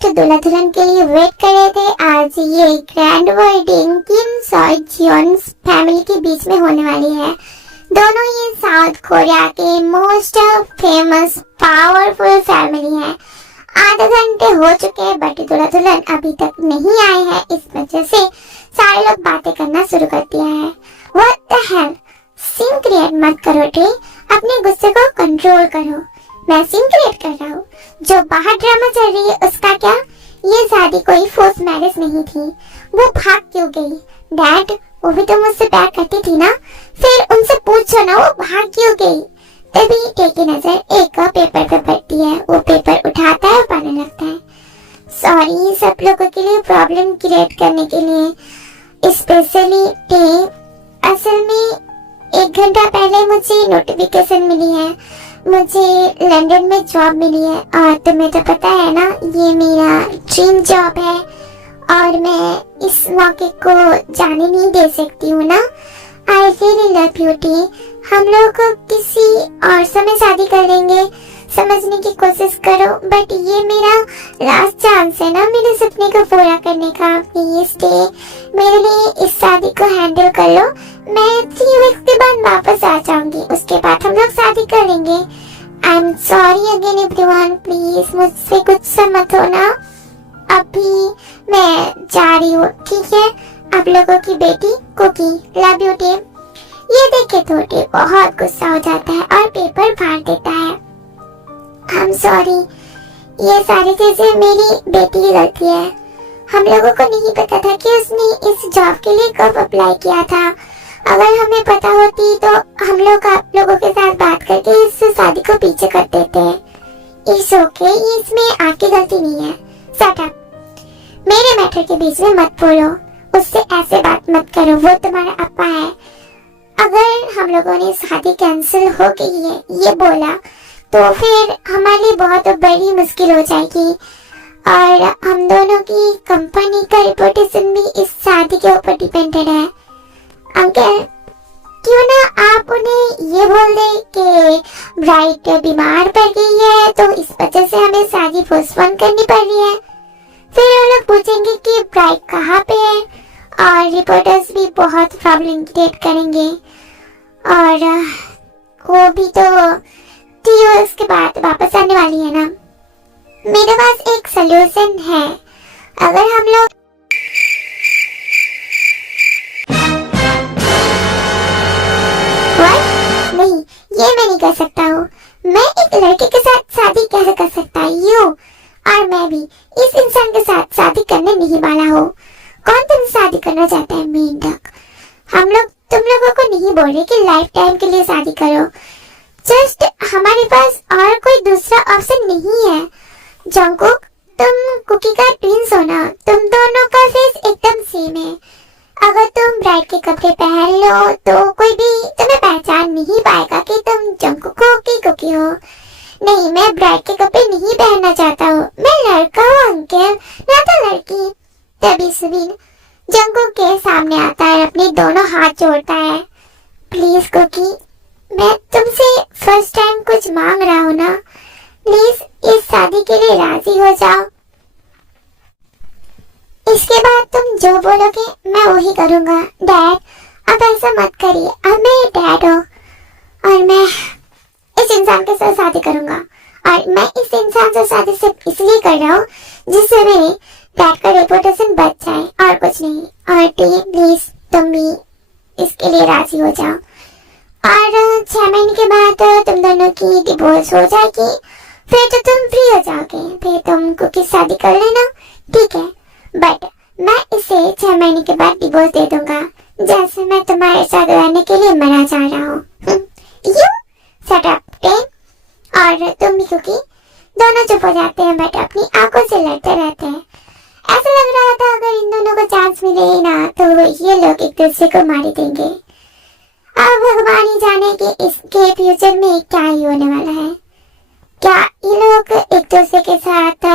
Just दूल्हा दुल्हन के लिए वेट कर रहे थे। आज ये ग्रैंड वेडिंग किम सॉय जियोन फैमिली के बीच में होने वाली है। दोनों ये साउथ कोरिया के मोस्ट फेमस पावरफुल फैमिली है। आधे घंटे हो चुके हैं बट दूल्हा दुल्हन अभी तक नहीं आए हैं। इस वजह से सारे लोग बातें करना शुरू कर दिया है। What the hell? Scene create मत करो टे, अपने गुस्से को कंट्रोल करो। मैं सीन क्रिएट कर रहा हूँ। जो बाहर ड्रामा चल रही है उसका क्या? ये शादी कोई फोर्स मैरिज नहीं थी। वो भाग क्यों गई? डैड, वो भी तो मुझसे प्यार करती थी ना, फिर उनसे पूछो ना वो भाग क्यों गई। तभी टे की नजर एक पेपर पे पड़ती है। वो पेपर उठाता है और पढ़ने लगता है। सॉरी सब लोगों के लिए प्रॉब्लम क्रिएट करने के लिए, स्पेशली टे। असल में 1 घंटा पहले मुझे नोटिफिकेशन मिली है, मुझे लंदन में जॉब मिली है। और तुम्हें तो पता है ना ये मेरा ड्रीम जॉब है और मैं इस मौके को जाने नहीं दे सकती हूँ ना। I really love U T. हम लोग किसी और समय शादी कर लेंगे, समझने की कोशिश करो। बट ये मेरा लास्ट चांस है ना मेरे सपने को पूरा करने का। प्लीज टे, मेरे लिए इस शादी को हैंडल कर लो। मैं 3 वीक्स के बाद वापस आ जाऊंगी, उसके बाद हम लोग शादी कर लेंगे। आई am sorry again everyone, please मुझसे गुस्सा मत होना। अभी मैं जा रही हूँ, ठीक है? आप लोगों की बेटी कुकी। Love U T. ये देखे तो टी बहुत गुस्सा हो जाता है और पेपर फाड़ देता है। आई एम सॉरी, ये सारी चीजें मेरी बेटी की गलती है। हम लोगों को नहीं पता था कि उसने इस जॉब के लिए कब अप्लाई किया था। अगर हमें पता होती तो हम लोग आप लोगों के साथ बात करके इस शादी को पीछे कर देते। इट्स ओके, इसमें आपकी गलती नहीं है। Shut up. मेरे मैटर के बीच में मत बोलो, उससे ऐसे बात मत करो, वो तुम्हारा अपा है। अगर हम लोगों ने शादी कैंसिल हो गई है ये बोला तो फिर हमारे लिए बहुत बड़ी मुश्किल हो जाएगी और हम दोनों की कंपनी का रिपोर्टेशन भी इस शादी के ऊपर डिपेंडेड है। अंकल, क्यों ना आप उन्हें ये बोल दे कि ब्राइड बीमार पड़ गई है तो इस वजह से हमें शादी पोस्टपोन करनी पड़ रही है। फिर वो लोग पूछेंगे कि ब्राइड कहाँ पे है और रिपोर्टर्स भी बहुत प्रॉब्लम क्रिएट करेंगे और वो भी तो 3 इयर्स के बाद वापस आने वाली है ना। मेरे पास एक सलूशन है। अगर हम लोग नहीं, ये मैं नहीं कर सकता हूँ। मैं एक लड़के के साथ शादी कैसे कर सकता हूँ? और मैं भी इस इंसान के साथ शादी करने नहीं वाला हूँ। कौन तुमसे शादी करना चाहता है? मेंढक। हम लोग तुम लोगों को नहीं बोल रहे कि लाइफ टाइम के लिए शादी करो। जस्ट हमारे पास और कोई दूसरा ऑप्शन नहीं है। जंगकुक, तुम कुकी का ट्विंस हो ना, तुम दोनों का फेस एकदम सेम है। अगर तुम ब्राइड के कपड़े पहन लो तो कोई भी तुम्हें पहचान नहीं पाएगा कि तुम जंगकुक हो कि कुकी हो। नहीं, मैं ब्राइड के कपड़े नहीं पहनना चाहता हूँ। मैं लड़का हूँ अंकल, ना तो लड़की। तभी सुबीन जंगकुक के सामने आता है, अपने दोनों हाथ जोड़ता है। प्लीज कुकी, मैं तुमसे फर्स्ट टाइम कुछ मांग रहा हूँ ना, प्लीज इस शादी के लिए राजी हो जाओ। इसके बाद तुम जो बोलोगे मैं वही करूँगा। डैड, अब ऐसा मत करिए, अब मैं डैड हूँ और मैं इस इंसान के साथ शादी करूँगा। और मैं इस इंसान से शादी सिर्फ इसलिए कर रहा हूँ जिससे मेरे डैड का रेपुटेशन बच जाए और कुछ नहीं। और प्लीज तुम भी इसके लिए राजी हो जाओ। और 6 महीने के बाद तुम दोनों की डिवोर्स हो जाएगी, फिर तो तुम फ्री हो जाओगे, फिर तुम कुकी शादी कर लेना, ठीक है? बट मैं इसे 6 महीने के बाद डिवोर्स दे दूंगा, जैसे मैं तुम्हारे साथ रहने के लिए मना चाह रहा हूँ। यू शट अप टे। और तुम भी कुकी, दोनों चुप हो जाते हैं बट अपनी आंखों से लड़ते रहते हैं। ऐसा लग रहा था अगर इन दोनों को चांस मिले ही ना तो ये लोग एक दूसरे को मार ही देंगे। अब भगवान ही जाने कि इसके फ्यूचर में क्या ही होने वाला है। क्या ये लोग एक दूसरे के साथ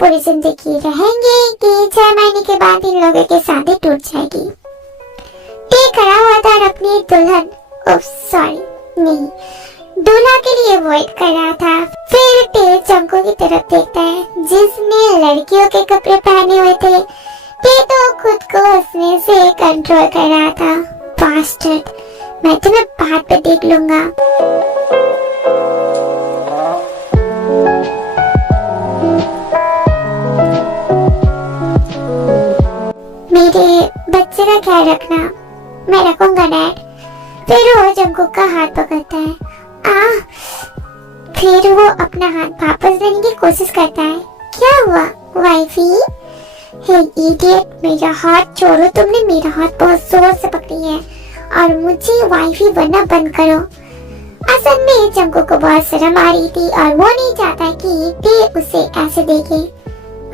पूरी जिंदगी रहेंगे कि 6 महीने के बाद इन लोगों की शादी टूट जाएगी? टे खड़ा हुआ था और अपनी दुल्हन, ओह सॉरी, नहीं, दूल्हा के लिए वेट कर रहा था। फिर टे जंको की तरफ देखता है जिसने लड़कियों के कपड़े पहने हुए थे। टे तो खुद को हंसने से कंट्रोल कर रहा था। बास्टर्ड, मैं तुम्हें बाद पे देख लूंगा। मेरे बच्चे का ख्याल रखना। मैं रखूंगा डैड। फिर वो जंकुक का हाथ पकड़ता है। फिर वो अपना हाथ वापस लेने की कोशिश करता है। क्या हुआ वाइफी? हे इडियट, मेरा हाथ छोड़ो। तुमने मेरा हाथ बहुत जोर से पकड़ी है और मुझे वाइफी बनना बंद करो। असल में जंकुक को बहुत शर्म आ रही थी और वो नहीं चाहता कि टे उसे ऐसे देखे।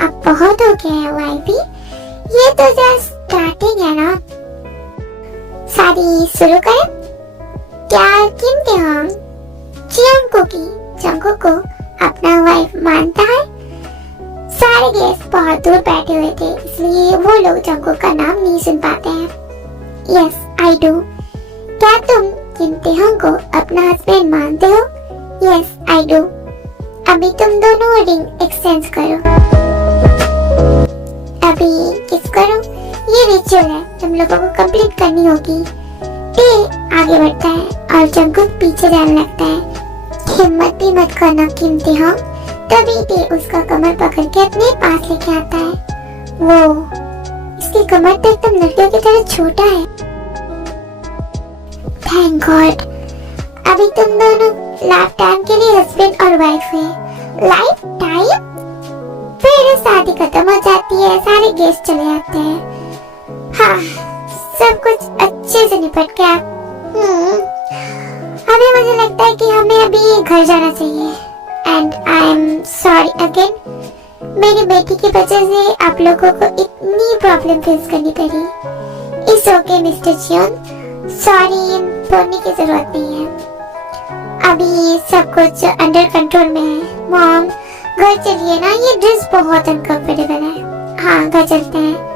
अब बहुत हो गया है वाइफी, ये तो जस्ट स्टार्टिंग है ना। शादी शुरू करें क्या? किम तेहंग जंकुक को अपना वाइफ मानता है। सारे गेस्ट बहुत दूर बैठे हुए थे इसलिए वो लोग जंकुक का नाम नहीं सुन पाते हैं। Yes I do. क्या तुम किम तेहंग को अपना हस्बैंड मानते हो? Yes I do. अभी तुम दोनों रिंग एक्सचेंज करो। अभी किस करो? ये रिचुअल है, तुम लोगों को कंप्लीट करनी होगी। टे आगे बढ़ता है और जंकुक पीछे जाने लगता है। हिम्मत भी मत करना किम तेहंग। तभी टे उसका कमर पकड़ के अपने पास लेके आता है। वो इसकी कमर तो एकदम लड़कियों की तरह छोटा है। Thank God. अभी तुम दोनों लाइफ टाइम के लिए हस्बैंड और वाइफ है। Life time? फिर शादी खत्म हो जाती है, सारे गेस्ट चले जाते हैं। हाँ, सब कुछ अच्छे से निपट गया। अभी मुझे लगता है कि हमें अभी घर जाना चाहिए। And I am sorry again. मेरी बेटी की वजह से आप लोगों को इतनी प्रॉब्लम फेस करनी पड़ी। It's okay mister Jeon, sorry बोलने की जरूरत नहीं है। अभी सब कुछ अंडर कंट्रोल में है। मॉम घर चलिए ना, ये ड्रेस बहुत अनकंफर्टेबल है। हाँ घर चलते हैं।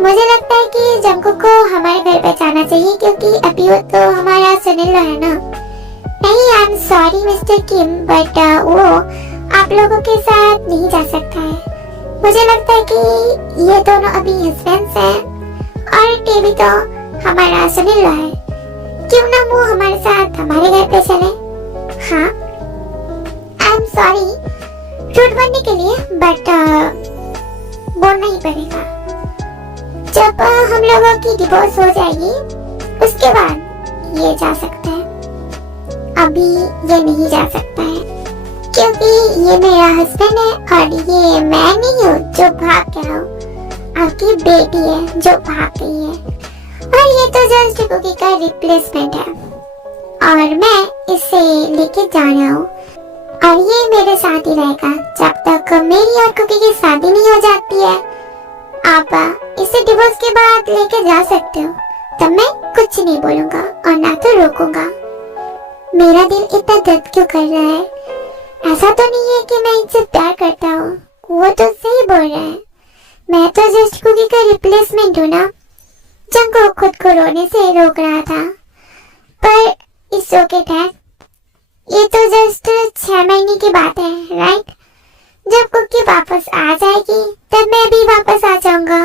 मुझे लगता है कि जंकुक को हमारे घर पे जाना चाहिए क्योंकि अभी वो तो हमारा सनेलो है ना। नहीं आई am sorry mister Kim but वो आप लोगों के साथ नहीं जा सकता है। मुझे लगता है कि ये दोनों अभी हस्बैंड्स हैं और टे भी तो हमारा सनेलो है। क्यों ना वो हमारे साथ हमारे घर पे चले। हाँ आई एम सॉरी रूड बनने के लिए बट बोलना ही पड़ेगा। जब हम लोगों की डिवोर्स हो जाएगी उसके बाद ये जा सकता है। अभी ये नहीं जा सकता है क्योंकि ये मेरा हस्बैंड है और ये मैं नहीं हूँ जो भाग गया हूँ। आपकी बेटी है जो भाग गई है और ये तो जस्ट कुकी का रिप्लेसमेंट है और मैं इसे लेके जा रहा हूँ और ये मेरे साथ ही रहेगा जब तक मेरी और कुकी की शादी नहीं हो जाती है। आप इसे डिवोर्स के बाद लेके जा सकते हो, तब मैं कुछ नहीं बोलूंगा और ना तो रोकूंगा। मेरा दिल इतना दर्द क्यों कर रहा है? ऐसा तो नहीं है कि मैं इनसे प्यार करता हूँ, वो तो सही बोल रहा है। मैं तो जस्ट कुकी का रिप्लेसमेंट हूँ ना। जंको खुद को रोने से रोक रहा था पर इट्स ओके डैड, ये तो जस्ट 6 महीने की बात है राइट। जब कुकी वापस आ जाएगी तब मैं भी वापस आ जाऊंगा।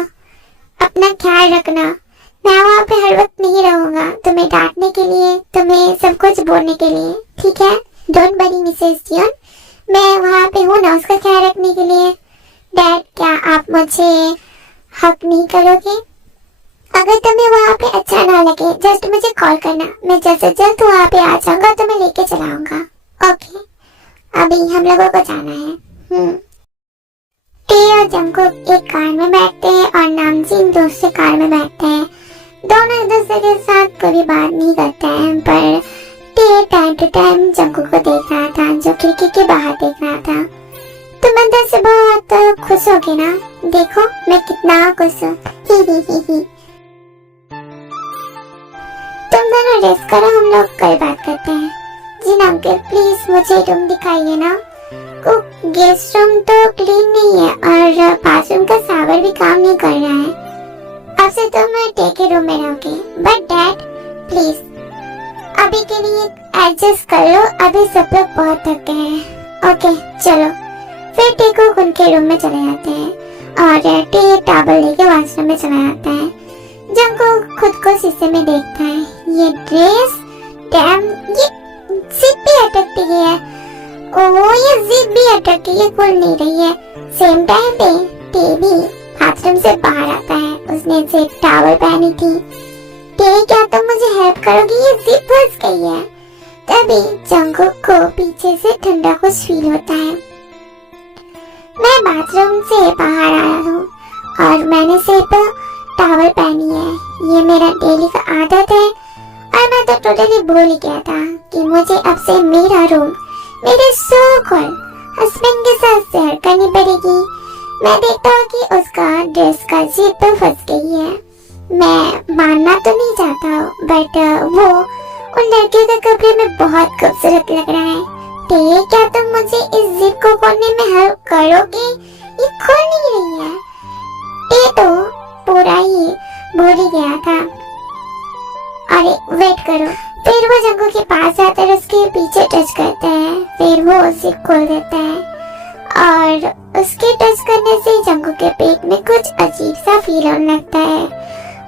अपना ख्याल रखना, मैं वहाँ पे हर वक्त नहीं रहूंगा तुम्हें डांटने के लिए, तुम्हें सब कुछ बोलने के लिए, ठीक है? डोंट वरी मिसेस जियोन, मैं वहाँ पे हूँ ना उसका ख्याल रखने के लिए। डैड क्या आप मुझे हक नहीं करोगे? अगर तुम्हें वहाँ पे अच्छा ना लगे जस्ट मुझे कॉल करना, मैं जल्द से जल्द वहाँ पे आ जाऊंगा, तुम्हें लेके चलाऊंगा। ओके अभी हम लोगों को जाना है। टे और जंकुक एक कार में बैठते हैं और नामजीन दूसरे कार में बैठते हैं। दोनों एक दूसरे के साथ कभी बात नहीं करते हैं पर टे टाइम टू टाइम जंकुक को देख रहा था जो खिड़की के बाहर देख रहा था। तुम अंदर से बहुत खुश होगे ना, देखो मैं कितना खुश हूँ। तुम दोनों रेस्ट करो, हम लोग कल बात करते हैं। जी ना अंकल प्लीज मुझे रूम दिखाइए ना। गेस्ट रूम तो क्लीन नहीं है और बाथरूम का शावर भी काम नहीं कर रहा है। अब से तुम टे के रूम में रहोगे बट डैड प्लीज अभी के लिए एडजस्ट कर लो, अभी सब लोग बहुत थक गए हैं। ओके चलो। फिर टी को उनके रूम में चले जाते हैं और टी टॉवल लेके वॉशरूम में चला जाता है। जंगकुक खुद को शीशे में देखता है, ये ड्रेस, डैम, ये जिप भी अटकती है। ओह ये जिप भी अटकी है, खुल नहीं रही है। सेम टाइम पे टी भी बाथरूम से बाहर आता है, उसने जिप टॉवल पहनी थी। टी क्या तुम मुझे हेल्प करोगी, ये जिप फंस गई है। तभी जंगकुक को पीछे से ठंडा कुछ फील होता है। मैं बाथरूम से बाहर आया हूँ और मैंने सिर्फ टॉवल पहनी है, ये मेरा डेली का आदत है। और मैं तो टोटली भूल ही गया था कि मुझे अब से मेरा रूम मेरे सो कॉल्ड हस्बैंड के साथ शेयर करनी पड़ेगी। मैं देखता हूँ कि उसका ड्रेस का जिप फंस गई है। मैं मानना तो नहीं चाहता बट वो उन लड़कियों के कपड़े में बहुत खूबसूरत लग रहा है। तो क्या तुम मुझे इस जिप को खोलने में हेल्प करोगे, ये खोल नहीं रही है। ये तो पूरा ही भूल ही गया था। अरे वेट करो। फिर वो जंगू के पास जाता है, उसके पीछे टच करता है, फिर वो उसे खोल देता है और उसके टच करने से जंगू के पेट में कुछ अजीब सा फील होने लगता है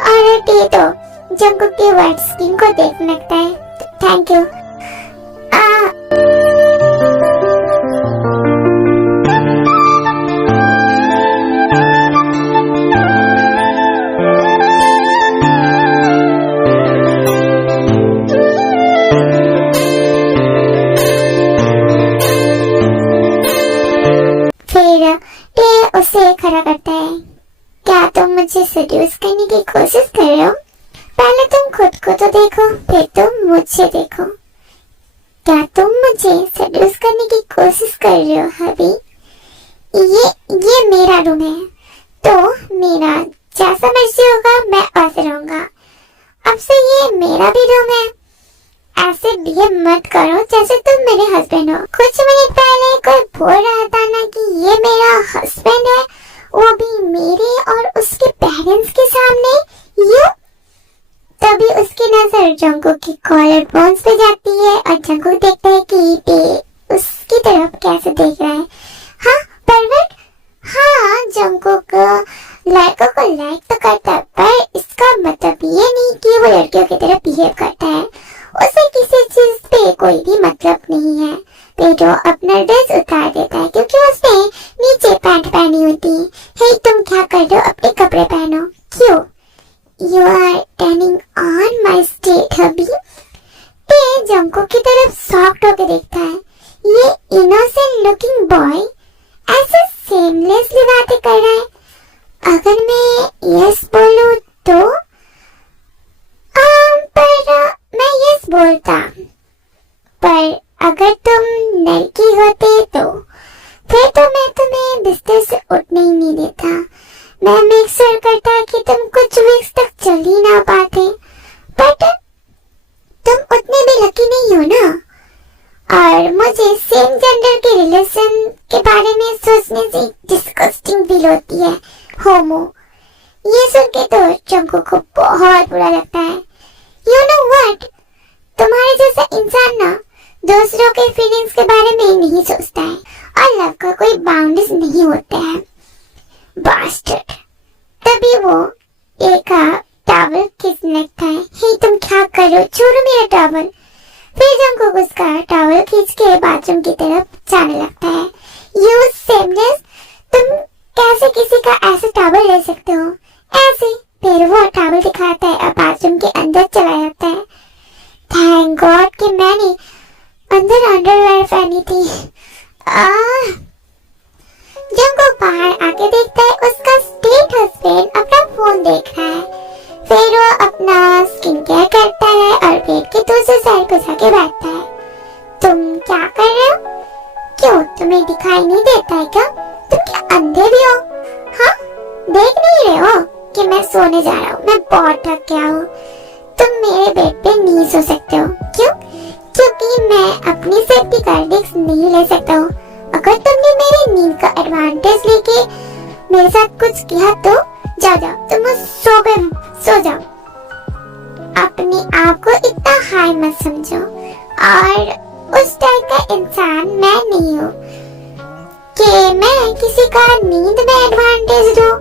और टी तो जंगू के वाइट स्किन को देखने लगता है। Thank you. उसे खड़ा करता है। क्या तुम मुझे सेड्यूस करने की कोशिश कर रहे हो? पहले तुम खुद को तो देखो, फिर तुम मुझे देखो। क्या तुम मुझे सेड्यूस करने की कोशिश कर रहे हो हबी? ये मेरा रूम है, तो मेरा जैसा मर्जी होगा मैं वैसे रहूंगा। अब से ये मेरा भी रूम है। ऐसे बिहेव मत करो जैसे तुम मेरे हस्बैंड हो। कुछ मिनट पहले कोई बोल रहा था ना कि ये मेरा हस्बैंड है, वो भी मेरे और उसके पेरेंट्स के सामने। यू तभी उसकी नजर जंगकुक की कॉलर बोन्स पे जाती है और जंगकुक देखता है कि टी उसकी तरफ कैसे देख रहा है। हाँ परवेट, हाँ जंगकुक लड़कों को लाइक तो करता है, पर इसका मतलब ये नहीं कि वो लड़कियों की तरह बिहेव करता है। उसे किसी चीज पे कोई भी मतलब नहीं है। पेड्रो अपना ड्रेस उतार देता है क्योंकि उसने नीचे पैंट पहनी होती है। हे तुम क्या कर रहे हो, अपने कपड़े पहनो। क्यों? You are turning on my state hubby. Tae Jungkook की तरफ शॉक्ड होकर देखता है। ये इनोसेंट लुकिंग बॉय ऐसे सेमलेसली बातें कर रहा है। अगर मैं यस बोलूं तो पर मैं यस बोलता, पर अगर तुम लड़की होते तो फिर तो मैं तुम्हें बिस्तर से उठने ही नहीं देता। मैं मेक श्योर करता कि तुम कुछ वीक्स तक चल ही ना पाते, बट तुम उतने भी लकी नहीं हो ना। और मुझे सेम जेंडर के रिलेशन के बारे में सोचने से डिस्गस्टिंग फील होती है। होमो, ये सुन के तो जंगकुक को बहुत बुरा लगता है। You know what? तुम्हारे जैसा इंसान ना दूसरों के फीलिंग्स के बारे में नहीं सोचता है और लव का कोई बाउंड्रीज नहीं होते हैं। बास्टर्ड। तभी वो एक टॉवल खींचने लगता है। हे तुम क्या कर रहे हो, छोड़ो मेरा टॉवल। फिर जंगकुक उसका टॉवल खींच के बाथरूम की तरफ जाने लगता है। यू सेमलेस, तुम कैसे किसी का ऐसा टॉवल ले सकते हो? ऐसे। फिर वो टॉवल दिखाता है और बाथरूम के अंदर चला जाता है। थैंक गॉड कि मैंने अंदर अंडरवेयर पहनी थी। जंगकुक बाहर आके देखता है उसका स्टेट हस्बैंड अपना फोन देख रहा है। फिर वो अपना स्किन केयर करता है और बेड के दूसरे साइड पे जाके बैठता है। तुम क्या कर रहे हो? क्यों तुम्हें दिखाई नहीं देता है क्या? तुम क्या अंधे भी हो? हाँ, देख नहीं रहे हो कि मैं सोने जा रहा हूँ? मैं बहुत थक गया हूँ। तुम मेरे बेड पे नहीं सो सकते हो। क्यों? क्योंकि मैं अपनी सेफ्टी का रिस्क नहीं ले सकता हूँ। अगर तुमने मेरी नींद का एडवांटेज लेके मेरे साथ कुछ किया तो जाओ जाओ, तुम सो जाओ। अपने आप को इतना हाई मत समझो और उस टाइप का इंसान मैं नहीं हूँ कि मैं किसी का नींद में एडवांटेज दूँ,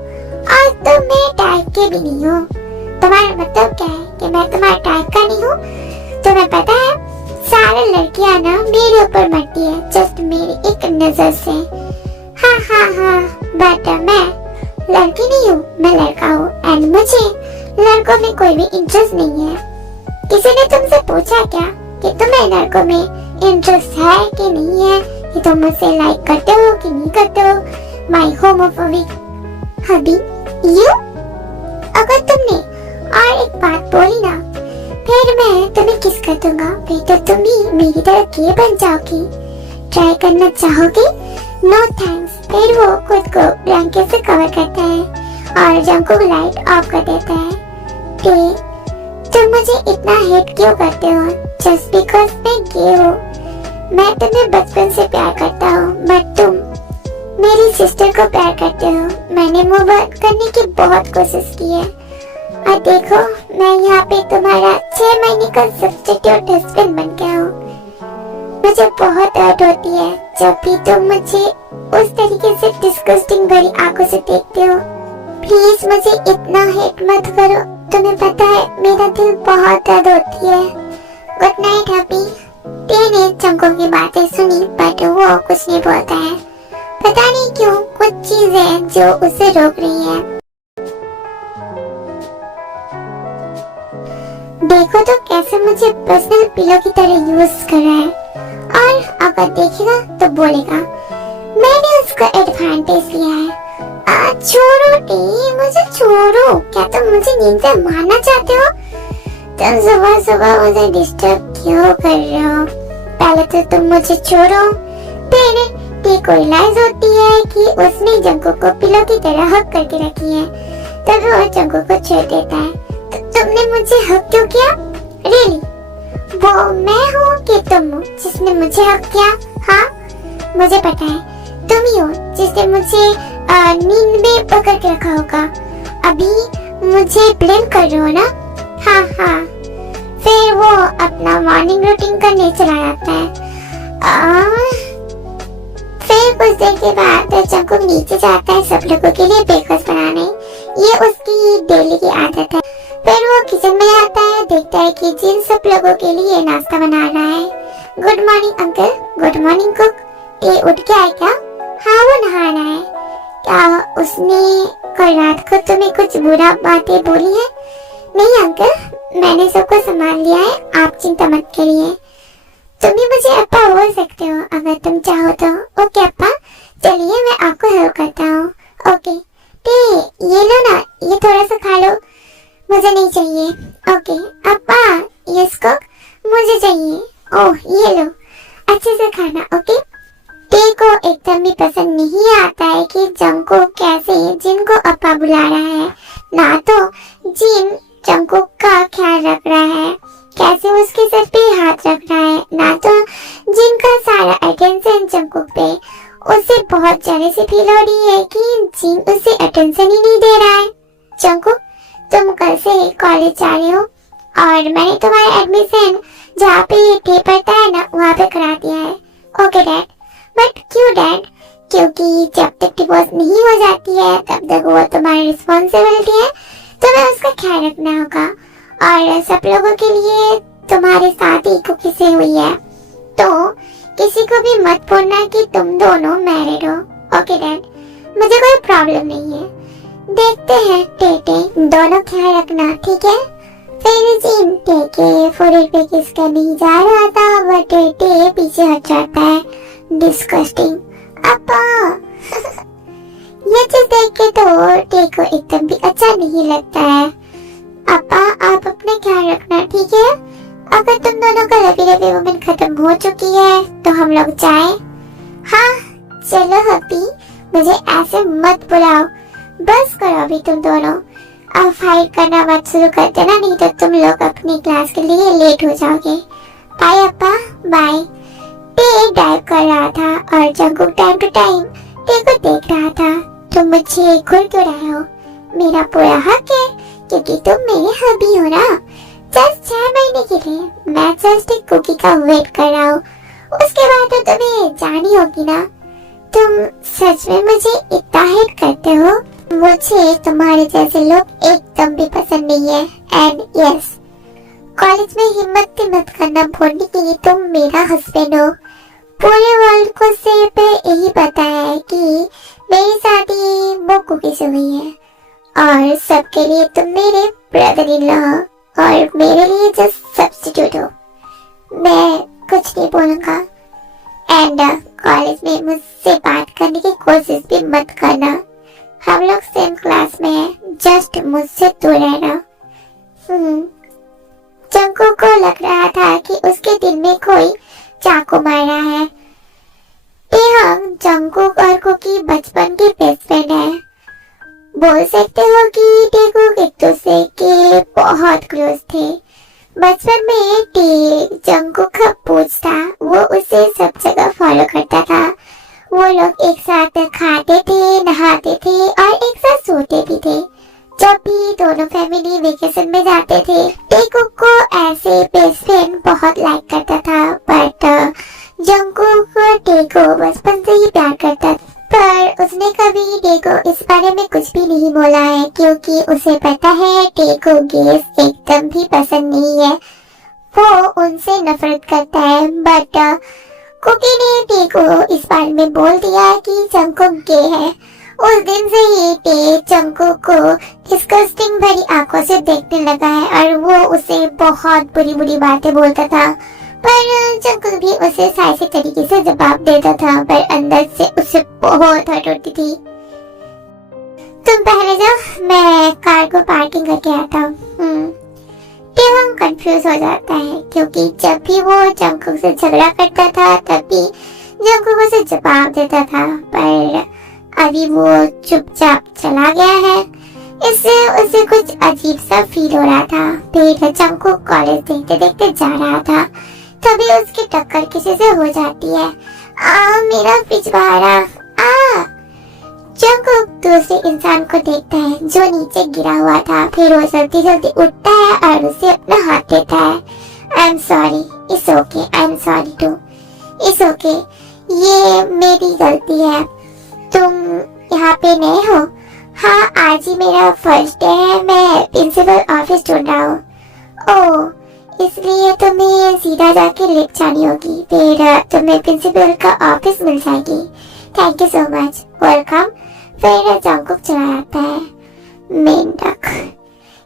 और तुम मेरे टाइप के भी नहीं हो। तुम्हारा मतलब क्या है कि मैं तुम्हारे टाइप का नहीं हूँ? तुम्हें पता है सारी लड़कियां ना मेरे ऊपर मरती है जस्ट मेरी एक नजर से। हाँ हाँ हाँ, बट मैं लड़की नहीं हूँ, मैं लड़का हूँ, एंड मुझे लड़कों में कोई भी इंटरेस्ट नहीं है। किसी ने तुमसे पूछा क्या कि तुम्हें लड़कों में इंटरेस्ट है कि नहीं है, कि तुम मुझसे लाइक करते हो कि नहीं करते हो? माई होमोफोबिक हबी यू। अगर तुमने और एक बात बोली ना, फिर मैं तुम्हें किस कर दूंगा, फिर तो तुम भी मेरी तरह के बन जाओगी। ट्राई करना चाहोगी? No thanks. फिर वो खुद को ब्लैंकेट से कवर करता है और जंकुक लाइट ऑफ कर देता है। तुम मुझे इतना हेट क्यों करते हो? जस्ट बिकॉज मैं गे हूँ। मैं तुम्हें बचपन से प्यार करता हूँ, बट तुम मेरी सिस्टर को प्यार करते हो। मैंने मूव करने की बहुत कोशिश की है, और देखो मैं यहाँ पे तुम्हारा 6 महीने का सब्स्टिट्यूट हस्बैंड बन गया हूँ। मुझे बहुत हर्ट होती है जब भी तुम मुझे उस तरीके से डिस्गस्टिंग भरी आंखों से देखते हो। प्लीज मुझे इतना हेट मत करो, तुम्हें पता है मेरा दिल बहुत दर्द होती है। गुड नाइट हबी। ने जंकुक की बातें सुनी, बट वो कुछ नहीं बोलता है। पता नहीं क्यों कुछ चीजें जो उसे रोक रही है। देखो तो कैसे मुझे पर्सनल पिलो की तरह यूज कर रहा है, और अगर देखेगा तो बोलेगा मैंने उसका एडवांटेज लिया है। छोड़ो टी, मुझे छोड़ो। क्या तुम मुझे नींद से मारना चाहते हो? तुम सुबह सुबह मुझे डिस्टर्ब क्यों कर रहे हो? पहले तो तुम मुझे छोड़ो, फिर टी को रियलाइज होती है कि उसने जंकुक को पिलो की तरह हक करके रखी है, तब वो जंकुक को छोड़ देता है। तो तुमने मुझे हक क्यों किया? रियली? वो मैं हूँ कि तुम हो जिसने मुझे हक किया? हाँ मुझे पता है, तुम ही हो जिसने मुझे नींद में पकड़ के रखा होगा। अभी मुझे ब्लेम कर रहे हो ना? हाँ हाँ। फिर वो अपना मॉर्निंग रूटीन करने चला जाता है। फिर कुछ देर के बाद जंकुक नीचे जाता है सब लोगों के लिए ब्रेकफास्ट बनाने। ये उसकी डेली की आदत है। फिर वो किचन में आता है, देखता है कि जिन सब लोगों के लिए नाश्ता बना रहा है। Good morning uncle. Good morning cook. ये उठ के आए क्या? हाँ वो नहाना है। क्या उसने कल रात को तुम्हें कुछ बुरा बातें बोली है? नहीं अंकल, मैंने सबको संभाल लिया है, आप चिंता मत करिए। तुम भी मुझे अप्पा बोल सकते हो अगर तुम चाहो तो। ओके अप्पा, चलिए मैं आपको हेल्प करता हूँ। ओके ये लो ना, ये थोड़ा सा खा लो। मुझे नहीं चाहिए। ओके अप्पा, यस कुक, मुझे चाहिए। ओह ये लो, अच्छे से खाना। ओके। टी को एकदम भी पसंद नहीं आता है कि जंकुक कैसे जिन को अप्पा बुला रहा है। ना तो जिन जंकुक का ख्याल रख रहा है, कैसे उसके सर पे हाथ रख रहा है, ना तो जिनका सारा अटेंशन जंकुक पे। उसे बहुत जेलसी फील हो रही है कि जिन उसे अटेंशन ही नहीं दे रहा है। जंकुक, तुम कल से कॉलेज जा रहे हो और मैंने तुम्हारा एडमिशन जहाँ पे टी पढ़ता है ना वहाँ पे करा दिया है। Okay dad. बट क्यों डैड? क्योंकि जब तक डिवोर्स नहीं हो जाती है तब तक वो तुम्हारी रिस्पॉन्सिबिलिटी है, तुम्हें उसका ख्याल रखना होगा। और सब लोगों के लिए तुम्हारे साथ ही कुकी से हुई है, तो किसी को भी मत बोलना कि तुम दोनों मैरिड हो। ओके डैड, मुझे कोई प्रॉब्लम नहीं है। देखते हैं टेटे, दोनों ख्याल रखना, ठीक है? फिर जिन टेके फोरहेड पे किस करने जा रहा था, वह टेटे पीछे हट जाता है। डिस्गस्टिंग अप्पा। ये चीज देख के तो टे को एकदम भी अच्छा नहीं लगता है। अप्पा आप अपने ख्याल रखना, ठीक है? अगर तुम दोनों का लवी लवी वुमन खत्म हो चुकी है तो हम लोग जाएं। हाँ चलो हब्बी, मुझे ऐसे मत बुलाओ, बस करो अभी तुम दोनों। अब फाइट करना मत शुरू कर देना, नहीं तो तुम लोग अपनी क्लास के लिए लेट हो जाओगे। बाय अप्पा, बाय। टे डाइव कर रहा था और जंकुक टाइम टू टाइम टे को देख रहा था। तुम मुझे घूर क्यों रहे हो? मेरा पूरा हक है क्योंकि तुम मेरे हबी हो ना। जस्ट 6 महीने के लिए मैं जस्ट एक कुकी का वेट कर रहा हूँ। उसके बाद तो तुम्हें जानी होगी ना। तुम सच में मुझे इतना हेट करते हो। मुझे तुम्हारे जैसे लोग एकदम भी पसंद नहीं है। एंड यस, कॉलेज में हिम्मत मत करना बोलने के लिए तुम मेरा हस्बैंड हो। पूरे वर्ल्ड को सिर्फ यही पता है कि मेरी शादी वो कुकी से हुई है और सबके लिए तुम मेरे ब्रदर इन लॉ और मेरे लिए जस्ट सब्स्टिट्यूट हो। मैं कुछ नहीं बोलूंगा। एंड कॉलेज में मुझसे बात करने की कोशिश भी मत करना। हम लोग सेम क्लास में हैं, जस्ट मुझसे दूर रहना। जंकुक को लग रहा था कि उसके दिल में कोई चाकू मार रहा है। हम जंकुक और कुकी बचपन के बेस्ट फ्रेंड हैं। बोल सकते हो कि टेकुक एक दूसरे के बहुत क्लोज थे। बचपन में जंकुक का पूछ था, वो उसे सब जगह फॉलो करता था। वो लोग एक साथ खाते थे, नहाते थे और एक साथ सोते भी थे। जब भी दोनों फैमिली वेकेशन में जाते थे, टेकुक को ऐसे बेस्ट फ्रेंड बहुत लाइक करता था। बट जंकुक टेको बचपन से ही प्यार करता था, पर उसने कभी टेको इस बारे में कुछ भी नहीं बोला है क्योंकि उसे पता है टेको गेस एकदम भी पसंद नहीं है। वो उनसे नफरत करता है। बट कुकी ने टेको इस बारे में बोल दिया कि जंकुक गे है। उस दिन से ही टे जंकुक को डिस्गस्टिंग भरी आंखों से देखने लगा है और वो उसे बहुत बुरी बुरी बातें बोलता था। पर जंकुक भी उसे सही तरीके से जवाब देता था, पर अंदर से उसे बहुत हर्ट होती थी। तुम पहले जाओ, मैं कार को पार्किंग करके आता हूँ। टेवंग कंफ्यूज हो जाता है क्योंकि जब भी वो जंकुक से झगड़ा करता था तब भी जंकुक उसे जवाब देता था, पर अभी वो चुपचाप चला गया है। इससे उसे कुछ अजीब सा फील हो रहा था। फिर जंकुक कॉलेज देखते देखते जा रहा था, तभी उसकी टक्कर किसी से हो जाती है। मेरा पिछवाड़ा। जंकुक दूसरे इंसान को देखता है जो नीचे गिरा हुआ था। फिर वो जल्दी जल्दी उठता है और उसे अपना हाथ देता है। I am sorry, it's okay, I am sorry too, it's okay, ये मेरी गलती है। तुम यहाँ पे नए हो? हाँ, आज ही मेरा फर्स्ट डे है। मैं प्रिंसिपल ऑफिस ढूंढ रहा हूँ। ओह, इसलिए तुम्हें सीधा जाके लिफ्ट जानी होगी, फिर तुम्हें प्रिंसिपल का ऑफिस मिल जाएगी। Thank you so much, welcome. फिर जंकुक चला जाता है। मेंढक,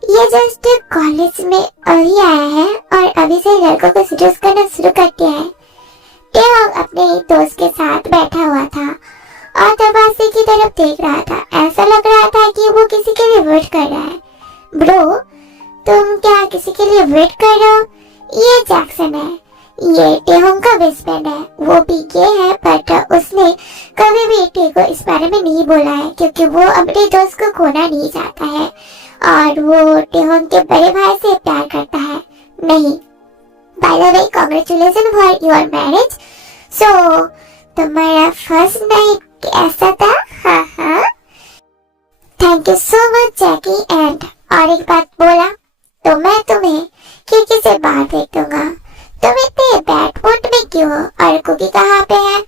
ये जस्ट कॉलेज में अभी आया है और अभी से लड़कों को सीरियस करना शुरू कर दिया है। टेवंग अपने दोस्त के साथ बैठा हुआ था और दरवाजे की तरफ देख रहा था। ऐसा लग रहा था कि वो किसी के लिए वेट कर रहा है। ब्रो, तुम क्या किसी के लिए वेट कर रहे हो? ये जैक्सन है, ये टेहोंग का बेस्ट फ्रेंड है। वो भी गे है, बट उसने कभी भी टे को इस बारे में नहीं बोला है क्योंकि वो अपने दोस्त को खोना नहीं चाहता है और वो टेहोंग के बड़े भाई से प्यार करता है। नहीं, by the way, congratulation for your marriage. So तुम्हारा फर्स्ट नाइट कैसा था? हाँ, thank you so much Jackie. And और एक बात बोला तो मैं तुम्हें खिड़की से बाहर फेंक दूंगा। तुम इतने बैड मूड में क्यों हो? और कुकी कहाँ पे है?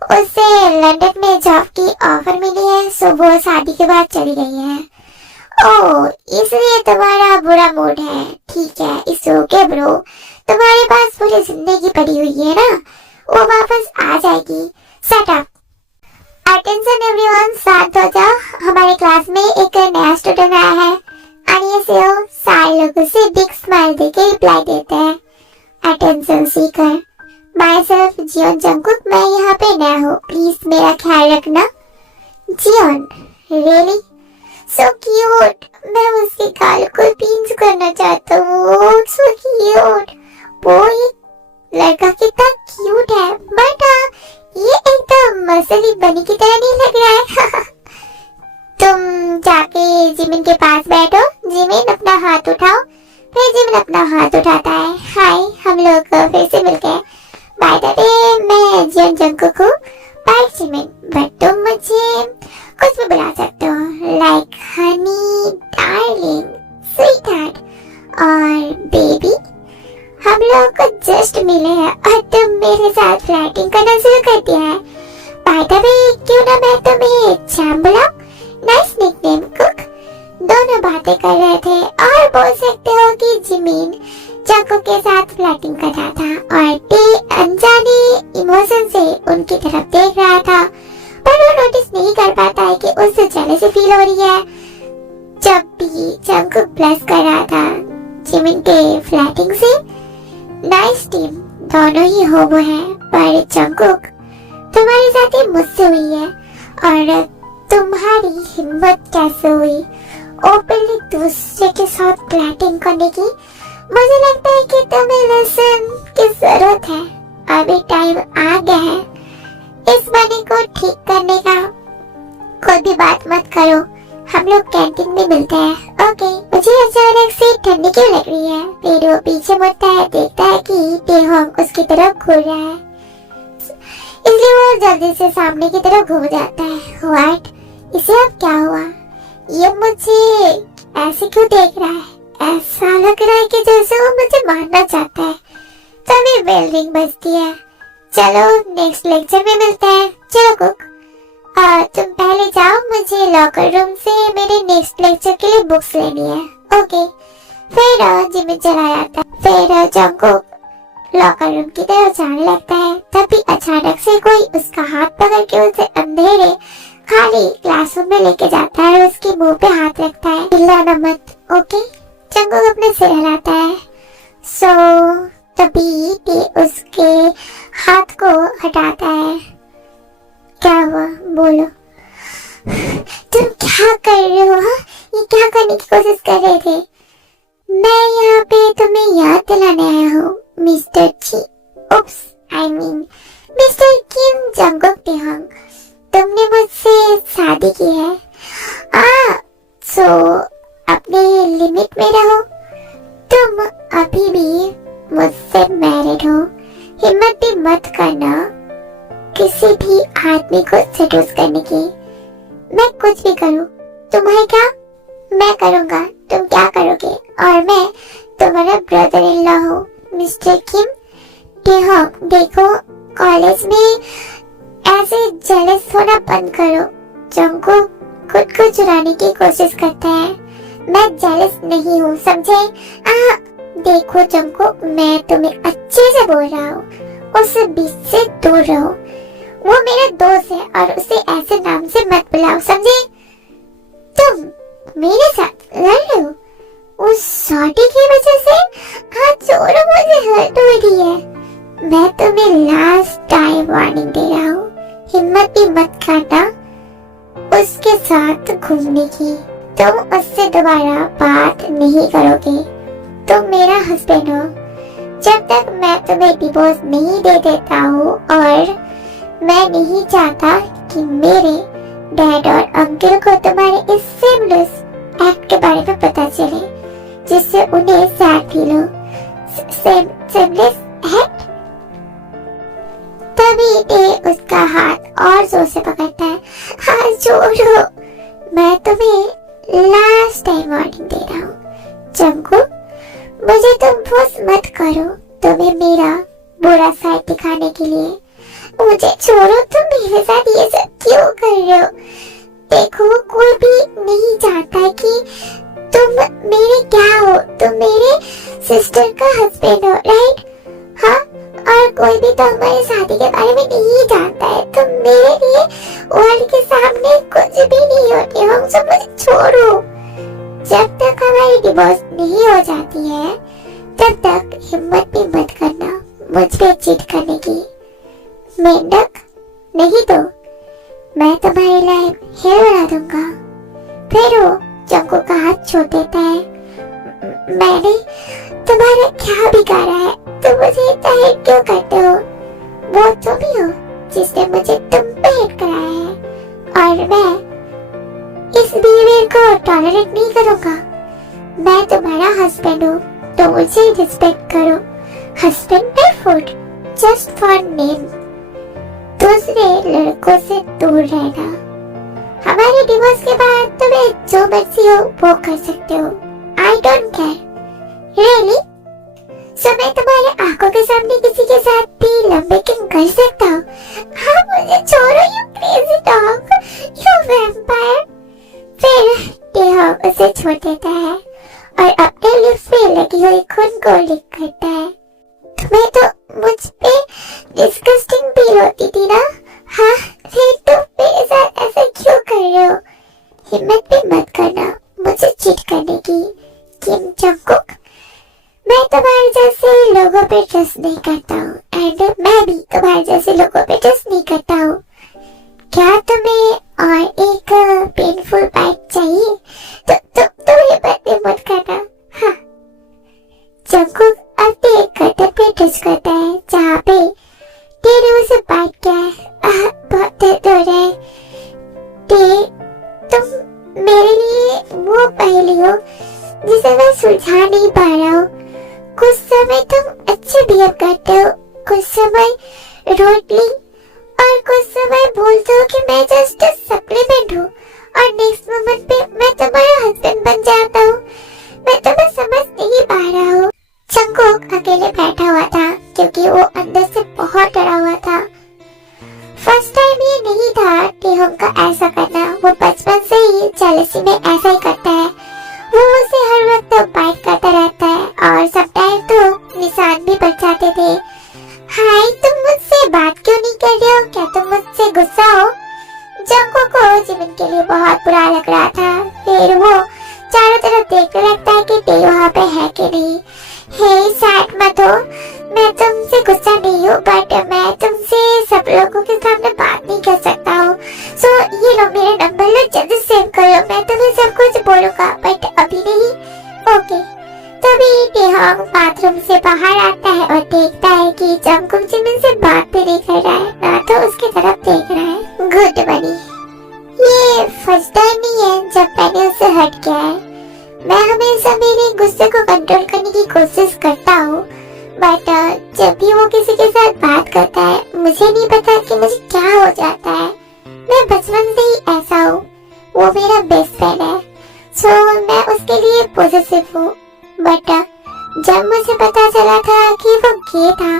उसे लंदन में जॉब की ऑफर मिली है, सो वो शादी के बाद चली गई है। ओह, इसलिए तुम्हारा बुरा मूड है। ठीक है, इट्स ओके ब्रो। तुम्हारे पास पूरी जिंदगी पड़ी हुई है ना, वो वापस आ जाएगी। Shut up. अटेंशन एवरीवन, शांत हो जाओ। हमारे क्लास में एक नया स्टूडेंट आया है। अन्यसेओ, सारे लोगों से बिग स्माइल देके रिप्लाई देते हैं। Attention seeker. Myself Jeon Jungkook, मैं यहाँ पे नया हूँ, प्लीज मेरा ख्याल रखना। Jeon, really? So cute. मैं उसके गाल को पिंच करना चाहता हूँ। So cute. वो एक लड़का कितना क्यूट है, बट ये एकदम मसली बनी की तरह नहीं लग रहा है। तुम जाके जिमिन के पास बैठो। जिमिन, अपना हाथ उठाओ। फिर जिमिन अपना हाथ उठाता है। हाय, हम लोग फिर से मिल गए। बाय द वे, मैं जियोन जंकुक हूँ। बाय जिमिन, बट तुम मुझे कुछ भी बुला सकते हो, like Honey, darling, sweet heart और फर्स्ट मिले हैं और तुम मेरे साथ फ्लर्टिंग करना शुरू कर दिया है। बाय द वे, क्यों ना मैं तुम्हें चैम बुलाऊं? Nice nickname Kook. दोनों बातें कर रहे थे और बोल सकते हो कि जिमीन जंकुक के साथ फ्लर्टिंग कर रहा था और टे अनजाने इमोशन से उनकी तरफ देख रहा था, पर वो नोटिस नहीं कर पाता है कि उसे जेलसी फील हो रही है। जब भी जंकुक ब्लश कर रहा था जिमिन के फ्लर्टिंग से। नाइस टीम, दोनों ही होमो है, पर जंकुक तुम्हारे साथ ही मुझसे हुई है और तुम्हारी हिम्मत कैसे हुई ओपनली दूसरे के साथ फ्लर्टिंग करने की? मुझे लगता है कि तुम्हें लेसन की जरूरत है। अभी टाइम आ गया है इस बने को ठीक करने का। कोई भी बात मत करो, हम लोग कैंटीन में मिलते हैं। ओके। मुझे अचानक से ठंडी क्यों लग रही है? फिर वो पीछे मुड़ता है, देखता है कि टेहोंग उसकी तरफ घूर रहा है, इसलिए वो जल्दी से सामने की तरफ घूम जाता है। व्हाट? इसे अब क्या हुआ? ये मुझे ऐसे क्यों देख रहा है? ऐसा लग रहा है कि जैसे वो मुझे मारना चाहता है। तभी बेल रिंग बजती है। चलो नेक्स्ट लेक्चर में मिलते हैं। चलो कुक, तुम पहले जाओ, मुझे लॉकर रूम से मेरे नेक्स्ट लेक्चर के लिए बुक्स लेनी है। ओके। फिर जिमी चला जाता है। फिर जंकुक लॉकर रूम की तरफ जाने लगता है। तभी अचानक से कोई उसका हाथ पकड़ के उसे अंधेरे खाली क्लासरूम में लेके जाता है और उसके मुंह पे हाथ रखता है। चिल्लाना मत, ओके? जंकुक अपने सिर हिलाता है। तभी टे उसके हाथ को हटाता है। क्या हुआ? बोलो। तुम क्या कर रहे हो? हाँ? ये क्या करने की कोशिश कर रहे थे? मैं यहाँ पे तुम्हें याद दिलाने आया हूँ मिस्टर ची, oops, I mean mister Kim Jungkook Taehyung, तुमने मुझसे शादी की है। सो अपने लिमिट में रहो। तुम अभी भी मुझसे मैरिड हो। हिम्मत भी मत करना किसी भी आदमी को सेड्यूस करने की। मैं कुछ भी करूँ, तुम्हें क्या? मैं करूँगा, तुम क्या करोगे? और मैं तुम्हारा ब्रदर इन लॉ हूँ मिस्टर किम टेहोंग। देखो, कॉलेज में ऐसे जेलस होना बंद करो। जंकुक खुद को चुराने की कोशिश करता है। मैं जेलस नहीं हूँ, समझे? देखो जंकुक, मैं तुम्हें अच्छे से बोल रहा हूँ, उस बीच से दूर रहो। वो मेरा दोस्त है और उसे ऐसे नाम से मत बुलाओ, समझे? तुम मेरे साथ लड़ रहे हो उस शॉटी की वजह से? हाथ छोड़ो, मुझे हर्ट हो रही है। मैं तुम्हें लास्ट टाइम वार्निंग दे रहा हूँ, हिम्मत भी मत करना उसके साथ घूमने की। तुम उससे दोबारा बात नहीं करोगे। तुम मेरा हस्बैंड हो। जब तक मैं तुम्हें डिवोर्स नहीं दे देता हूँ, और मैं नहीं चाहता कि मेरे डैड और अंकल को तुम्हारे इस सेमलेस एक्ट के बारे में पता चले, जिससे उन्हें सैड फील हो। Seamless act? तभी टे उसका हाथ और जोर से पकड़ता है। हाथ छोड़ो, मैं तुम्हें लास्ट टाइम वार्निंग दे रहा हूँ। जंकुक, मुझे तुम फोर्स मत करो तुम्हें मेरा बुरा साइड दिखाने के लिए। मुझे छोड़ो, तुम मेरे साथ ये सब क्यों कर रहे हो? देखो, कोई भी नहीं चाहता कि तुम मेरे क्या हो। तुम मेरे सिस्टर का हस्बैंड हो, राइट? हाँ, और कोई भी तो हमारी शादी के बारे में नहीं जानता है। तुम मेरे लिए वर्ल्ड के सामने कुछ भी नहीं होते हो। मुझे छोड़ो। जब तक हमारी डिवोर्स नहीं हो जाती है, तब तक हिम्मत भी मत करना मुझ पे चीट करने की। मेंढक, नहीं तो मैं तुम्हारी लाइफ हेल बना दूंगा। फिर वो जंकुक का हाथ छोड़ देता है। मैंने तुम्हारा क्या बिगाड़ा है? तुम मुझे इतना हेट क्यों करते हो? वो तुम ही हो जिसने मुझे तुम पे हेट कराया है, और मैं इस बिहेवियर को टॉलरेट नहीं करूंगा। मैं तुम्हारा हस्बैंड हूँ, तो मुझे रिस्पेक्ट करो। हस्बैंड पे फूड जस्ट फॉर नेम। दूसरे लड़कों से दूर रहना। हमारे डिवोर्स के बाद तुम्हें जो मर्जी हो वो कर सकते हो। I don't care. रियली? सो मैं तुम्हारे आंखों के सामने किसी के साथ भी लंबे किन कर सकता हूँ? हाँ, मुझे छोड़ो, you crazy dog, you vampire. फिर टेहोंग उसे छोड़ देता है और अपने लिप्स पे लगी हुई खून को लिक करता है। तुम्हें तो मुझ पे डिस्गस्टिंग फील होती थी ना? हाँ, फिर तुम मेरे साथ ऐसा क्यों कर रहे हो? हिम्मत भी मत करना मुझे चीट करने की, किम जंगकुक। मैं तुम्हारे जैसे लोगों पे ट्रस्ट नहीं करता हूँ एंड मैं भी तुम्हारे जैसे लोगों पे ट्रस्ट नहीं करता हूँ। क्या तुम्हें और एक पेनफुल बाइट चाहिए? तो तुम हिम्मत मत करना। हाँ। जंगकुक अपने गर्दन पे टच करता है जहाँ पे तेरे उसे बाइट किया है। बहुत दर्द हो रहा है। तुम मेरे लिए वो पहेली हो जिसे मैं सुलझा नहीं पा रहा हूँ। कुछ समय तुम अच्छे बिहेव करते हो, कुछ समय रूडली, और कुछ समय बोलते हो कि मैं जस्ट सप्लीमेंट हूँ, और नेक्स्ट मोमेंट पे मैं तुम्हारा हस्बैंड बन जाता हूँ। मैं तुम्हें समझ नहीं पा रहा हूँ। जंगकुक अकेले बैठा हुआ था क्योंकि वो अंदर से बहुत डरा हुआ था। फर्स्ट टाइम ये नहीं था टेहोंग का ऐसा करना। वो बचपन से ही जेलसी में ऐसा ही करता है। वो उसे हर वक्त बाइट करता रहता है और समटाइम तो निशान भी पड़ जाते थे। हाय, तुम मुझसे बात क्यों नहीं कर रहे हो? क्या तुम मुझसे गुस्सा हो? जंगकुक को जिमिन के लिए बहुत बुरा लग रहा था। फिर वो चारों तरफ देखने लगता है कि टे वहाँ पे है कि नहीं। हे, सैड मत हो, मैं तुमसे गुस्सा नहीं हूँ, बट मैं तुमसे सब लोगों के सामने बात नहीं कर सकता हूँ। सो ये लो मेरा नंबर, लो जल्दी सेव करो, मैं तुम्हें सब कुछ बोलूंगा बट अभी नहीं। ओके। तभी टेहोंग बाथरूम से बाहर आता है और देखता है कि जंगकुक जिमिन से बात भी नहीं कर रहा है, ना तो उसकी तरफ देख रहा है। गुड बनी। ये फर्स्ट टाइम नहीं है जब मैंने उसे हर्ट किया है। मैं हमेशा मेरे गुस्से को कंट्रोल करने की कोशिश करता हूँ, बट जब भी वो किसी के साथ बात करता है मुझे नहीं पता कि मुझे क्या हो जाता है। मैं बचपन से ही ऐसा हूँ। वो मेरा बेस्ट फ्रेंड है, सो मैं उसके लिए पॉजिटिव हूँ, बट जब मुझे पता चला था कि वो गे था,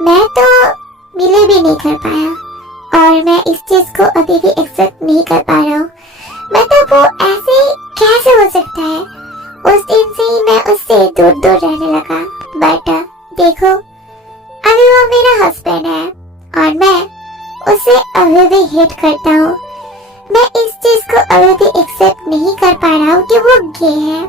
मैं तो मिले भी नहीं कर पाया और मैं इस चीज को अभी भी एक्सेप्ट नहीं कर पा रहा हूँ। मतलब वो ऐसे कैसे हो सकता है? उस दिन से ही मैं उससे दूर दूर रहने लगा, बट देखो अभी वो मेरा हस्बैंड है और मैं उसे अभी भी हेट करता हूँ। मैं इस चीज को अभी भी एक्सेप्ट नहीं कर पा रहा हूँ कि वो गे है।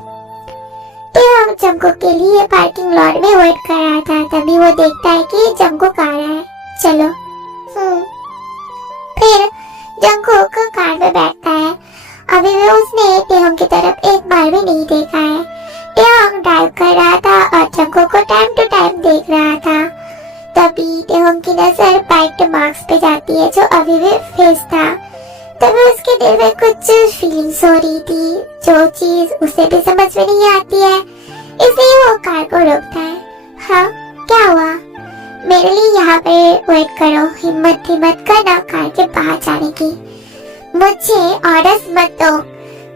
टेहोंग जंगकुक के लिए पार्किंग लॉट में वेट कर रहा था, तभी वो देखता है कि जंगकुक आ रहा है। चलो। फिर जंगकुक कार में बैठता है। अभी भी उसने टेहोंग की तरफ एक बार भी नहीं देखा है। टेहोंग ड्राइव कर रहा था और जंगकुक को टाइम टू टाइम देख रहा था। तभी टेहोंग की नजर बाइट मार्क्स पे जाती है जो अभी भी फेस था। तभी उसके दिल में कुछ फीलिंग्स हो रही थी, जो चीज उसे भी समझ में नहीं आती है, इसलिए वो कार को रोकता है। हाँ, क्या हुआ? मेरे लिए यहाँ पे वेट करो, हिम्मत करना कार के बाहर जाने की। मुझे ऑर्डर्स मत दो।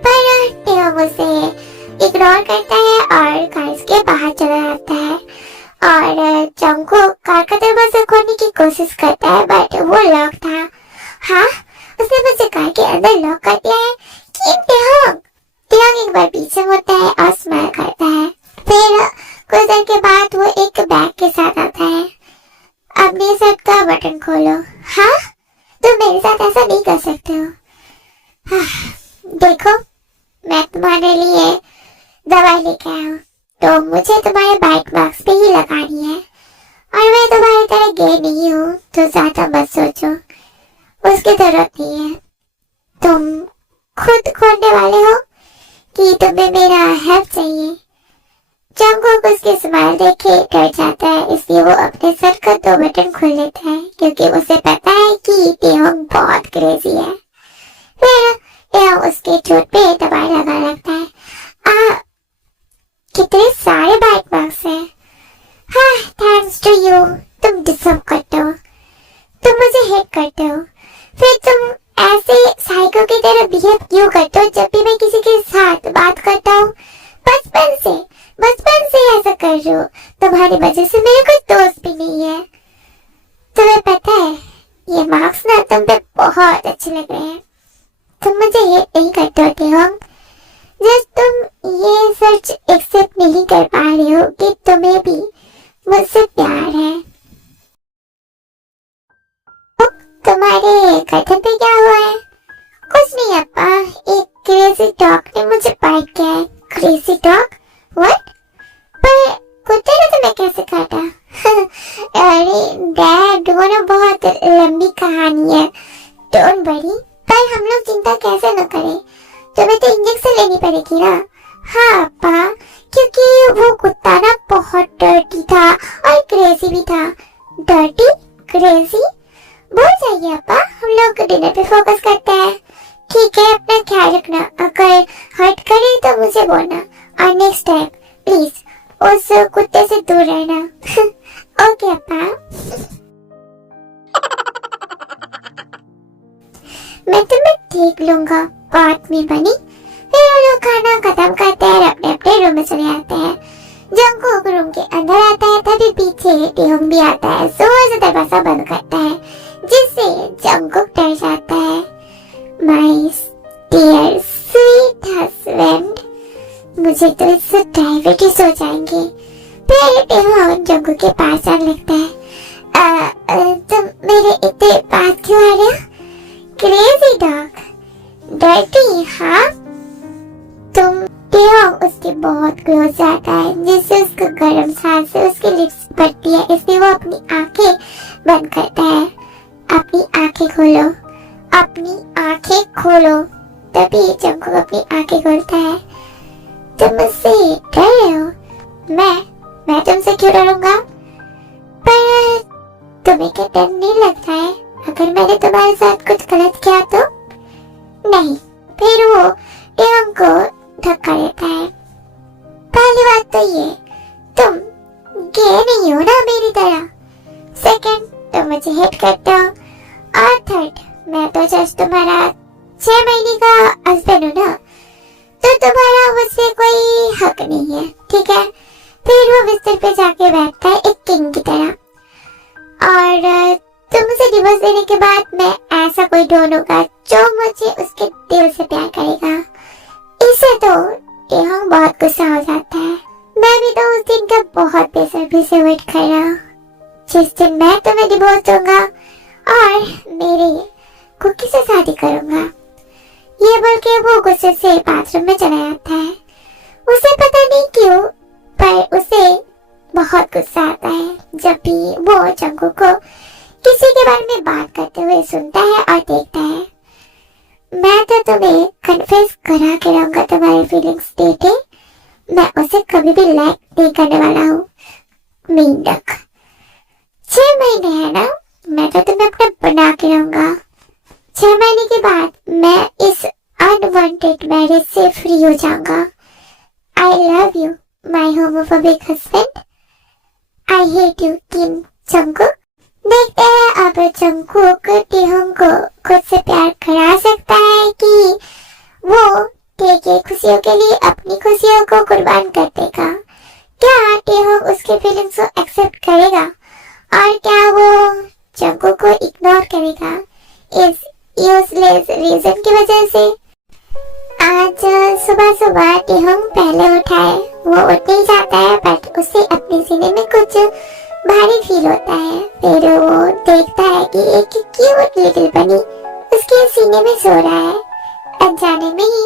पर टेहोंग उसे इग्नोर करता है और कार के बाहर चला जाता है और जंगकुक कार का दरवाजा खोलने की कोशिश करता है, बट वो लॉक था। हाँ, उसने मुझे कार के अंदर लॉक कर दिया है। टेहोंग एक बार पीछे मुड़ता है और स्माइल करता है। फिर कुछ देर के बाद वो एक बैग के साथ आता है। अपने शर्ट का बटन खोलो। हाँ, तुम मेरे साथ ऐसा नहीं कर सकते हो। देखो, मैं तुम्हारे लिए दवाई लेके आया हूँ, तो मुझे तुम्हारे बाइट मार्क्स पे ही लगानी है और मैं तुम्हारी तरह गे नहीं हूँ, तो ज्यादा मत सोचो, उसकी जरूरत नहीं है। तुम खुद खोलने वाले हो कि तुम्हें मेरा हेल्प चाहिए? जंगकुक उसकी स्माइल देखे डर जाता है, इसलिए वो अपने सर का 2 बटन खोल लेता है क्योंकि उसे पता है कि टेहोंग बहुत क्रेजी है। फिर टेहोंग उसके चोट पे दवाई लगा लगता है। कितने सारे बाइट मार्क्स हैं। हाँ, थैंक्स टू यू, तुम डिजर्व करते हो, तुम मुझे हेट करते हो। फिर तुम ऐसे साइको की तरह बिहेव क्यों करते हो जब भी मैं किसी के साथ बात करता हूँ? बचपन से ऐसा कर रहे हो। तुम तुम्हारी वजह से मेरे कोई दोस्त भी नहीं है। तुम्हें पता है ये मार्क्स ना तुम पे बहुत अच्छे लग रहे हैं। तुम मुझे हेट नहीं करते होते हो, जस्ट तुम ये सच एक्सेप्ट नहीं कर पा रहे हो कि तुम्हें भी मुझसे प्यार है। तो तुम्हारे गर्दन पे क्या हुआ है? कुछ नहीं अप्पा, एक क्रेजी डॉग ने मुझे बाइट किया है। Crazy dog? व्हाट? पर कुत्ते ने तुम्हें कैसे काटा? अरे डैड, वो ना बहुत लंबी कहानी है, डोंट वरी। पर हम लोग चिंता कैसे न करें, तुम्हें तो इंजेक्शन लेनी पड़ेगी ना। हाँ अप्पा, क्योंकि वो कुत्ता ना बहुत डर्टी था और क्रेजी भी था। डर्टी? क्रेजी? बोल जाइए अप्पा, हम लोग डिनर पे फोकस करते हैं। ठीक है, अपना ख्याल रखना, अगर हर्ट करे तो मुझे बोलना, और नेक्स्ट टाइम प्लीज उस कुत्ते से दूर रहना। ओके अप्पा। मैं तुम्हें ठीक लूंगा, बात में बनी। फिर वो लोग खाना खत्म करते हैं और अपने अपने रूम में चले आते हैं। जंगकुक रूम के अंदर आता है, तभी पीछे टेहंग भी आता है, जोर से दरवाजा बंद करता है, जिससे जंगकुक डर जाता है। माय डियर स्वीट हस्बैंड, मुझे तो इससे डायबिटीज हो जाएंगे। फिर टेहंग जंगकुक के पास आने लगता है। तुम मेरे इतने पास क्यों आ रहे हो? Crazy dog, dirty? हाँ, तुम टेहंग उसके बहुत क्लोज जाता है, जिससे उसको गर्म सांस से उसकी लिप्स बढ़ती है, इसलिए वो अपनी आंखें बंद करता है। अपनी आंखें खोलो, अपनी आंखें खोलो। तभी जंगकुक अपनी आंखें खोलता है। तुम मुझसे डर रहे हो? मैं तुमसे क्यों डरूंगा? पर तुम्हें क्या डर नहीं लगता है अगर मैंने तुम्हारे साथ कुछ गलत किया तो? नहीं। फिर वो टेहंग को धक्का देता है। पहली बात तो ये, तुम गे नहीं हो ना मेरी तरह। सेकंड, तुम मुझे हेट करते हो। और थर्ड, मैं तो जस्ट तुम्हारा 6 महीने का हस्बैंड हूँ ना, तो तुम्हारा मुझसे कोई हक नहीं है, ठीक है? फिर वो बिस्तर पे जाके बैठता है एक किंग की तरह। और तुम मुझे डिवोर्स देने के बाद मैं ऐसा कोई ढूंढूंगा जो मुझे उसके दिल से प्यार करेगा। इससे तो टेहंग बहुत गुस्सा हो जाता है। मैं भी तो उस दिन का बहुत बेसब्री से वेट कर रहा हूँ, जिस दिन मैं तुम्हें डिवोर्स दूंगा और मेरे कुकी से शादी करूंगा। ये बोल के वो गुस्से से बाथरूम में चला जाता है। उसे पता नहीं क्यों, पर उसे बहुत गुस्सा आता है जब भी वो जंगकुक को किसी के बारे में बात करते हुए सुनता है और देखता है। मैं तो तुम्हें कन्फेस करा के रहूंगा तुम्हारी फीलिंग्स डेटे। मैं उसे कभी भी लाइक नहीं करने वाला हूँ। मेंढक, 6 महीने है ना, मैं तो तुम्हें अपना बना के रहूंगा। 6 महीने के बाद मैं इस अनवांटेड मैरिज से फ्री हो जाऊंगा। आई love you my homophobic husband. I hate you Kim Jungkook. देखते हैं अब जंगकुक टेहंग को खुद से प्यार करा सकता है कि वो टे के खुशियों के लिए अपनी खुशियों को कुर्बान कर देगा। क्या टेहंग उसके फीलिंग्स को एक्सेप्ट करेगा और क्या वो जंगकुक को इग्नोर करेगा इस यूजलेस रीजन की वजह से? आज सुबह सुबह टेहंग पहले उठा है। वो उठ नहीं जाता है, बट उसे अपने सीने में कुछ भारी फील होता है। फिर वो देखता है कि एक क्यूट लिटिल बनी उसके सीने में सो रहा है। अनजाने में ही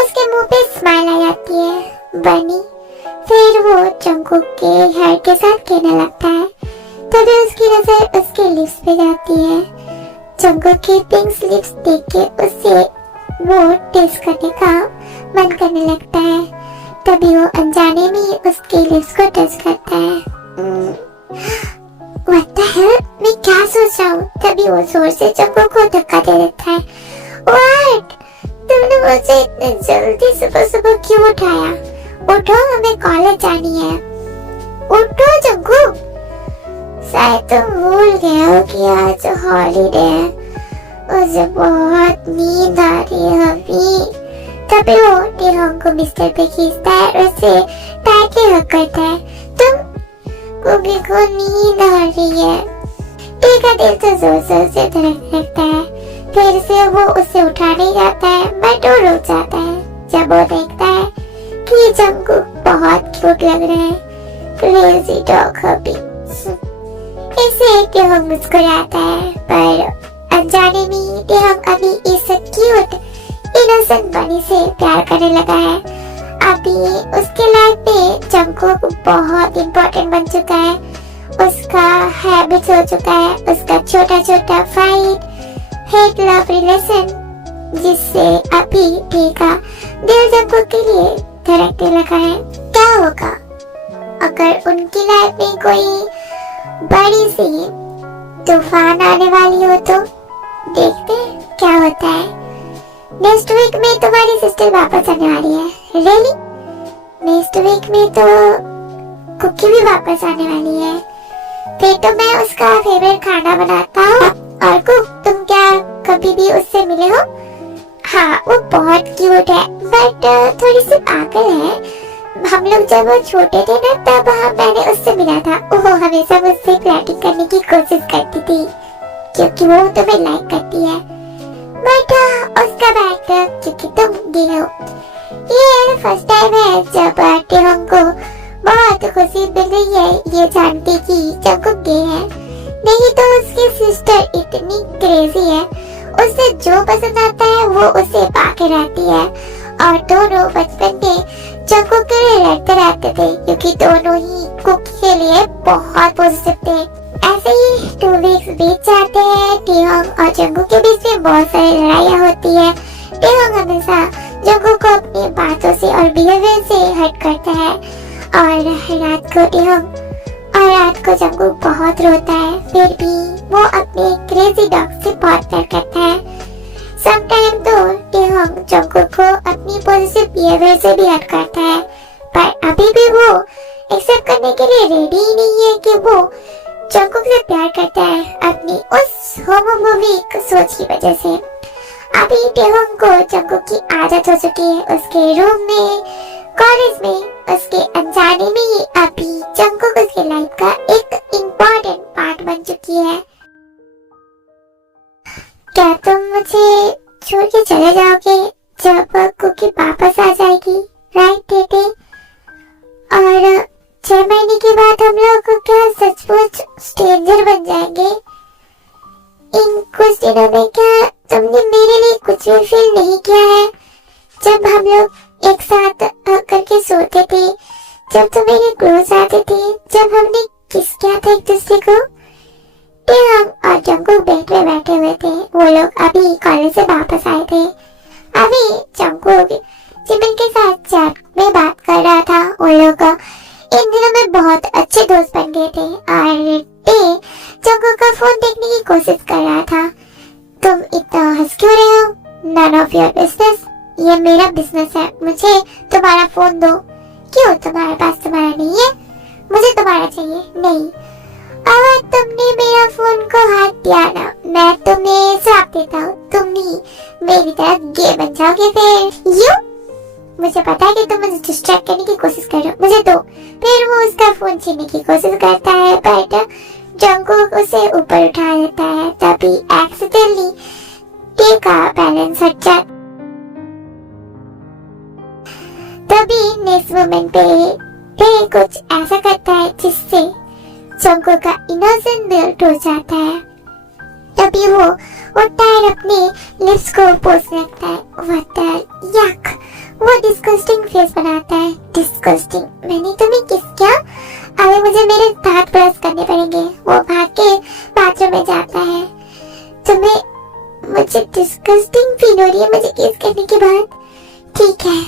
उसके मुंह पे स्माइल आ जाती है। बनी फिर वो जंगकुक के हेयर के साथ खेलने लगता है। तभी उसकी नजर उसके लिप्स पे जाती है। जंगकुक की पिंक लिप्स देख के उसे वो टेस्ट करने का मन करने लगता है। तभी वो अनजाने में ही उसके लिप्स को टच करता है। What the hell? मैं क्या सोच रहा हूँ? तभी वो जोर से जंगकुक को धक्का दे देता है। What? तुमने मुझे इतने जल्दी सुबह सुबह क्यों उठाया? उठो, हमें कॉलेज जानी है। उठो जंगकुक। शायद तुम भूल गए हो कि आज हॉलीडे है। मुझे बहुत नींद आ रही है अभी। तभी वो टेहंग को बिस्तर पे खींचता है और उसे टाइटली हग करता है। कुकी को नींद आ रही है। टे का दिल तो जोर जोर से धड़कने लगता है। फिर से वो उसे उठाने जाता है बट वो रुक जाता है जब वो देखता है कि जंगकुक बहुत क्यूट लग रहा है। क्रेजी डॉग हबी। इसे टेहंग मुस्कुराता है पर अनजाने में टेहंग अभी इस क्यूट इनोसेंट बनी से प्यार करने लगा है। अभी उसके लाइफ में जंगकुक बहुत इम्पोर्टेंट बन चुका है। उसका हैबिट हो चुका है, उसका छोटा छोटा फाइट हेट लव रिलेशन, जिससे अभी टेका दिल जंगकुक के लिए धड़कने लगा है। क्या होगा अगर उनकी लाइफ में कोई बड़ी सी तूफान आने वाली हो तो? देखते हैं क्या होता है। नेक्स्ट वीक में तुम्हारी सिस्टर वापस आने वाली है। रियली? नेक्स्ट वीक में तो कुकी भी वापस आने वाली है। फिर तो मैं उसका फेवरेट खाना बनाता हूँ। और कुक, तुम क्या कभी भी उससे मिले हो? हाँ, वो बहुत क्यूट है बट थोड़ी सी पागल है। हम लोग जब छोटे थे ना तब मैंने उससे मिला था। वो हमेशा मुझसे फ्लर्टिंग करने की कोशिश करती थी क्योंकि वो तुम्हें लाइक करती है। बट उसका बैड लक क्योंकि तुम गे हो। ये फर्स्ट टाइम है जब टेहंग को बहुत खुशी मिल रही है ये जान के कि जंगकुक गे है। नहीं तो उसकी सिस्टर इतनी क्रेजी है, उसे जो पसंद आता है वो उसे पाके रहती है। और दोनों बचपन में जंगकुक के लिए लड़ते रहते थे क्योंकि दोनों ही कुकी के लिए बहुत पॉजिटिव थे। ऐसे ही 2 वीक्स बीत जाते हैं। टेहंग और जंगकुक के बीच में बहुत सारी लड़ाइयाँ होती है। टेहंग हमेशा जंगकुक को अपनी बातों से और बिहेवियर से हर्ट करता है और रात को जंगकुक बहुत रोता है। फिर भी वो अपने क्रेजी डॉग से बहुत प्यार करता है। समटाइम तो टेहंग जंगकुक को अपनी पॉजिटिव बिहेवियर से भी हर्ट करता है पर अभी भी वो एक्सेप्ट करने के लिए रेडी ही नहीं है कि वो जंगकुक से प्यार करता है अपनी उस होमोफोबिक सोच की वजह से। अभी टेहंग को जंगकुक की आदत हो चुकी है। उसके रूम में, कॉलेज में, उसके अनजाने में ही अभी जंगकुक उसके लाइफ का एक इम्पोर्टेंट पार्ट बन चुकी है। क्या तुम मुझे छोड़ के चले जाओगे जब कुकी वापस आ जाएगी? राइट टेटे? और 6 महीने के बाद हम लोग क्या सचमुच स्ट्रेंजर बन जाएंगे? इन कुछ दिनों में क्या तुमने मेरे लिए कुछ भी फील नहीं किया है? जब हम लोग एक साथ करके सोते थे, जब तुम मेरे क्लोज आते थे, जब हमने किस किया था एक दूसरे को। टेहंग और जंगकुक बेड में बैठे हुए थे। वो लोग अभी कॉलेज से वापस आए थे। अभी जंगकुक जिमिन के साथ चैट में बात कर रहा था। वो लोग इन दिनों में बहुत अच्छे दोस्त बन गए थे और टे जंगकुक का फोन देखने की कोशिश कर रहा था। तुम इतना हंस क्यों रहे हो? None of your business. ये मेरा बिजनेस है, मुझे तुम्हारा फोन दो। क्यों, तुम्हारे पास तुम्हारा नहीं है? मुझे तुम्हारा चाहिए। नहीं, अगर तुमने मेरा फोन को हाथ दिया ना, मैं तुम्हें श्राप देता हूँ। तुम भी मेरी तरह गे बन जाओगे फिर। यू? मुझे पता है कि तुम मुझे डिस्ट्रैक्ट करने की कोशिश कर रहे हो, मुझे दो। फिर वो उसका फोन छीनने की कोशिश करता है बट जंगकुक उसे ऊपर उठा देता है। तभी एक्सीडेंटली टे का बैलेंस हट जाता। तभी नेक्स्ट मोमेंट पे टे कुछ ऐसा करता है जिससे जंगकुक का इनोसेंट दिल टूट जाता है। तभी वो उठता है अपने लिप्स को पोंछने लगता है। व्हाट द यक! वो डिस्गस्टिंग फेस बनाता है। डिस्गस्टिंग? मैंने तुम्हें किस किया? अभी मुझे मेरे दांत ब्रश करने पड़ेंगे। वो भाग के बाथरूम में जाता है। तुम्हें मुझे डिस्गस्टिंग फील हो रही है मुझे किस करने के बाद? ठीक है,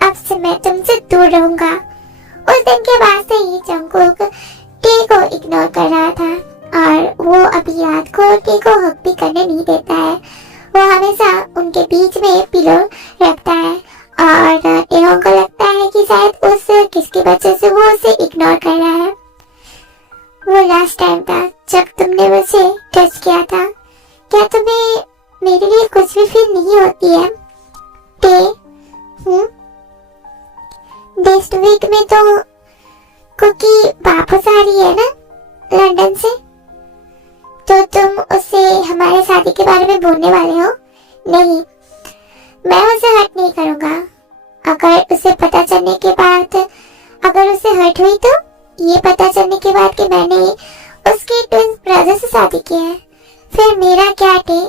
अब से मैं तुमसे दूर रहूंगा। उस दिन के बाद से ही जंगकुक टे को इग्नोर कर रहा था और वो अभी रात को टे को हक भी करने नहीं देता है। वो हमेशा उनके बीच में पिलो रखता है और टेहंग को लगता है कि शायद उस किसकी वजह से वो उसे इग्नोर कर रहा है। वो लास्ट टाइम था जब तुमने मुझे टच किया था। क्या तुम्हें मेरे लिए कुछ भी फील नहीं होती है? टे? नेक्स्ट वीक में तो क्योंकि वापस आ रही है ना लंदन से, तो तुम उसे हमारे शादी के बारे में बोलने वाले हो? नहीं, मैं उसे हर्ट नहीं करूंगा। अगर उसे पता चलने के बाद, अगर उसे हर्ट हुई तो ये पता चलने के बाद कि मैंने उसके ट्विन ब्रदर से शादी की है, फिर मेरा क्या टे?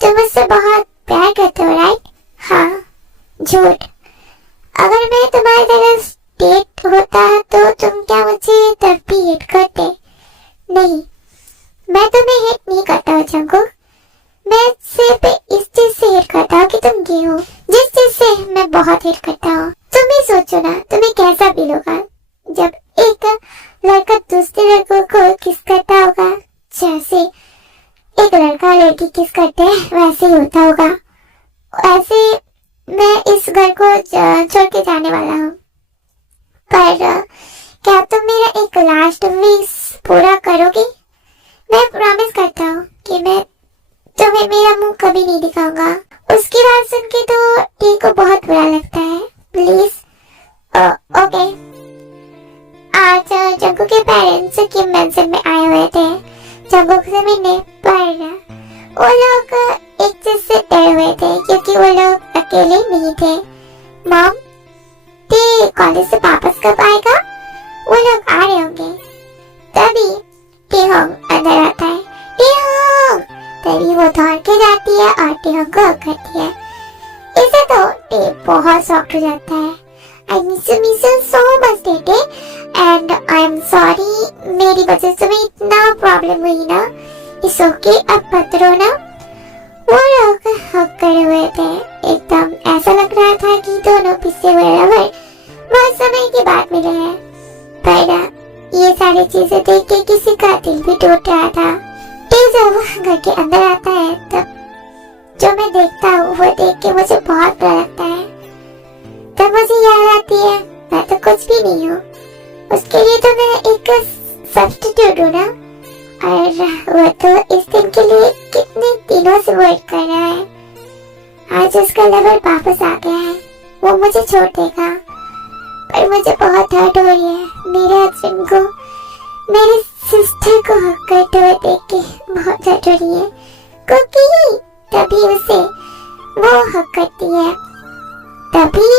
तुम उससे बहुत प्यार करते हो राइट? हाँ, झूठ। अगर मैं तुम्हारी तरह डेट होता तो तुम क्या मुझे तब भी हिट करते? नहीं, मैं तुम्हें हिट नहीं करता हूँ जंकुक। मैं सिर्फ इस चीज से हिट करता हूँ कि तुम गे हो, जिस चीज से मैं बहुत हिट करता हूँ। तुम ही सोचो ना, तुम्हें कैसा फील होगा जब एक लड़का दूसरे लड़कों को किस करता होगा। जैसे एक लड़का लड़की किस करते हैं वैसे ही होता होगा। ऐसे मैं इस घर को छोड़ के जाने वाला हूँ, पर क्या तुम मेरा एक लास्ट विश पूरा करोगे? मैं प्रॉमिस करता हूँ कि मैं तुम्हें मेरा मुंह कभी नहीं दिखाऊंगा। उसकी बात सुन के तो टी को बहुत बुरा लगता है। Please okay. आज जंकुक के पेरेंट्स किम मेंशन में आए हुए थे जंकुक से मिलने, पर वो लोग एक चीज से डरे हुए थे क्योंकि वो लोग अकेले नहीं थे। मॉम, टी कॉलेज से वापस कब आएगा? वो लोग आ रहे होंगे। तभी टीहोंग अंदर आता है। टीहोंग! तभी वो दौड़ के जाती है और टीहोंग को हग करती है। इसे तो टी बहुत शॉक्ड हो जाता है। I miss you so much डेटे, and I'm sorry मेरी वजह से तुम्हें इतना प्रॉब्लम हुई ना। इट्स ओके, अब मत रोना। वो लोग हग करे हुए थे। एकदम ऐसा लग रहा था कि दोनों पिछले हुए लवर बहुत समय के बाद मिले हैं। पर ये सारी चीजें देख के किसी का दिल भी टूट रहा था। जब घर के अंदर आता है तब जो मैं देखता हूँ वो देख के मुझे बहुत बुरा लगता है। तब मुझे याद आती है मैं तो कुछ भी नहीं हूँ, उसके लिए तो मैं एक सब्स्टिट्यूट हूँ ना। और वो तो इस दिन के लिए कितने दिनों से वेट कर रहा है। आज उसका लवर वापस आ गया है, वो मुझे छोड़ देगा। पर मुझे बहुत हर्ट हो रही है मेरे हस्बैंड को, मेरे सिस्टर को हक करते हुए देख के बहुत हर्ट हो रही है। क्योंकि तभी उसे वो हक करती है, तभी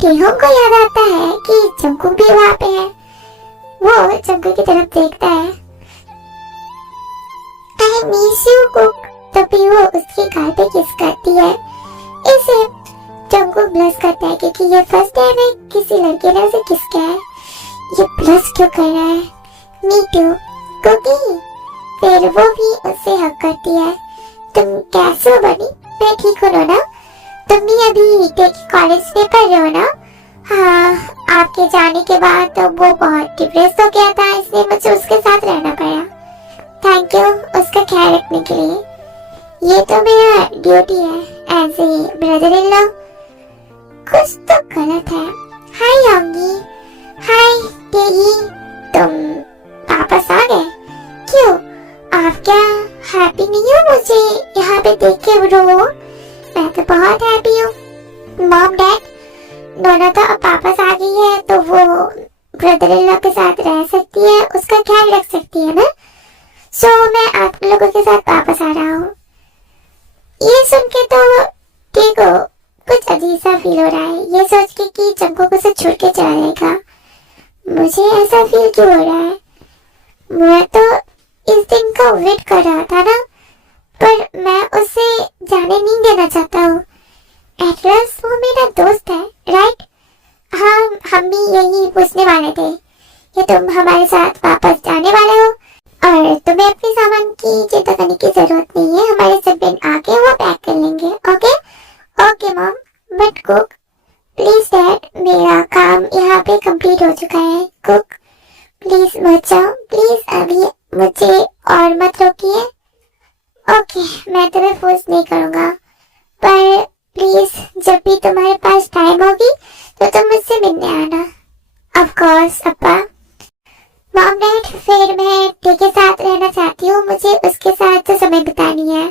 टीहोंग को याद आता है कि जंकुक भी वहाँ पे है। वो जंकुक की तरफ देखता है। I miss you cook. तभी वो उसके गाल पे किस करती है। इसे जंकुक ब्लश करता है क्योंकि ये फर्स्ट टाइम है किसी लड़के ने उसे किस किया है। ये ब्लश क्यों कर रहा है? Me too Cookie. फिर वो भी उससे हक करती है। तुम कैसे हो बनी? मैं ठीक हूँ ना? तुम भी अभी कॉलेज में पढ़ रहे हो ना? हाँ, आपके जाने के बाद तो वो बहुत डिप्रेस हो गया था, इसलिए मुझे उसके साथ रहना पड़ा। थैंक यू उसका ख्याल रखने के लिए। ये तो मेरा ड्यूटी है as a brother in law. कुछ तो गलत है। हाय योंगी। हाय टेगी, तुम वापस आ गए? क्यों, आप क्या हैप्पी नहीं हो मुझे यहाँ पे देख के रो? मैं तो बहुत हैप्पी हूँ। मॉम डैड दोनों तो अब वापस आ गई है तो वो ब्रदर इन लॉ के साथ रह सकती है, उसका ख्याल रख सकती है ना। सो मैं आप लोगों के साथ वापस आ रहा हूँ। ये सुन के तो ठीक हो, कुछ अजीब सा फील हो रहा है ये सोच के कि जंकुक उसे छोड़ के चला जाएगा। मुझे ऐसा फील क्यों हो रहा है? मैं तो इस दिन का वेट कर रहा था ना, पर मैं उसे जाने नहीं देना चाहता हूँ। एटलस वो मेरा दोस्त है राइट? हाँ, हम भी यही पूछने वाले थे कि तुम हमारे साथ वापस जाने वाले हो और तुम्हें अपने सामान की चिंता करने की जरूरत नहीं है। हमारे हस्बैंड आके वो पैक कर लेंगे। Okay okay mom, but cook please dad, मेरा काम यहाँ पे कंप्लीट हो चुका है। कुक प्लीज मत जाओ, प्लीज अभी मुझे और मत रोकिए। ओके, मैं तुम्हें फोर्स नहीं करूँगा, पर प्लीज जब भी तुम्हारे पास टाइम होगी तो तुम मुझसे मिलने आना। Of course Appa. Mom dad, फिर मैं टी के साथ रहना चाहती हूँ, मुझे उसके साथ तो समय बितानी है।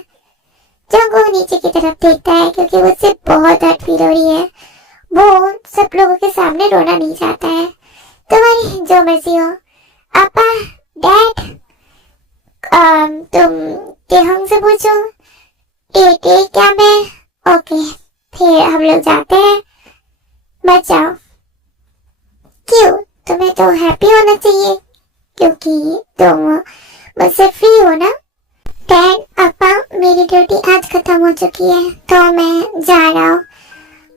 जंकुक नीचे की तरफ देखता है क्योंकि उससे बहुत हर्ट फील हो रही है। वो सब लोगों के सामने रोना नहीं चाहता है। तुम्हारी जो मर्जी हो। अपा, डैड, तुम तेहंग से पूछो। टे क्या मैं? ओके, फिर हम लोग जाते हैं। बचाओ। क्यों? तुम्हें तो हैप्पी होना चाहिए क्योंकि तुम मुझसे फ्री हो ना। डैड, अपा, मेरी ड्यूटी आज खत्म हो चुकी है तो मैं जा रहा हूँ।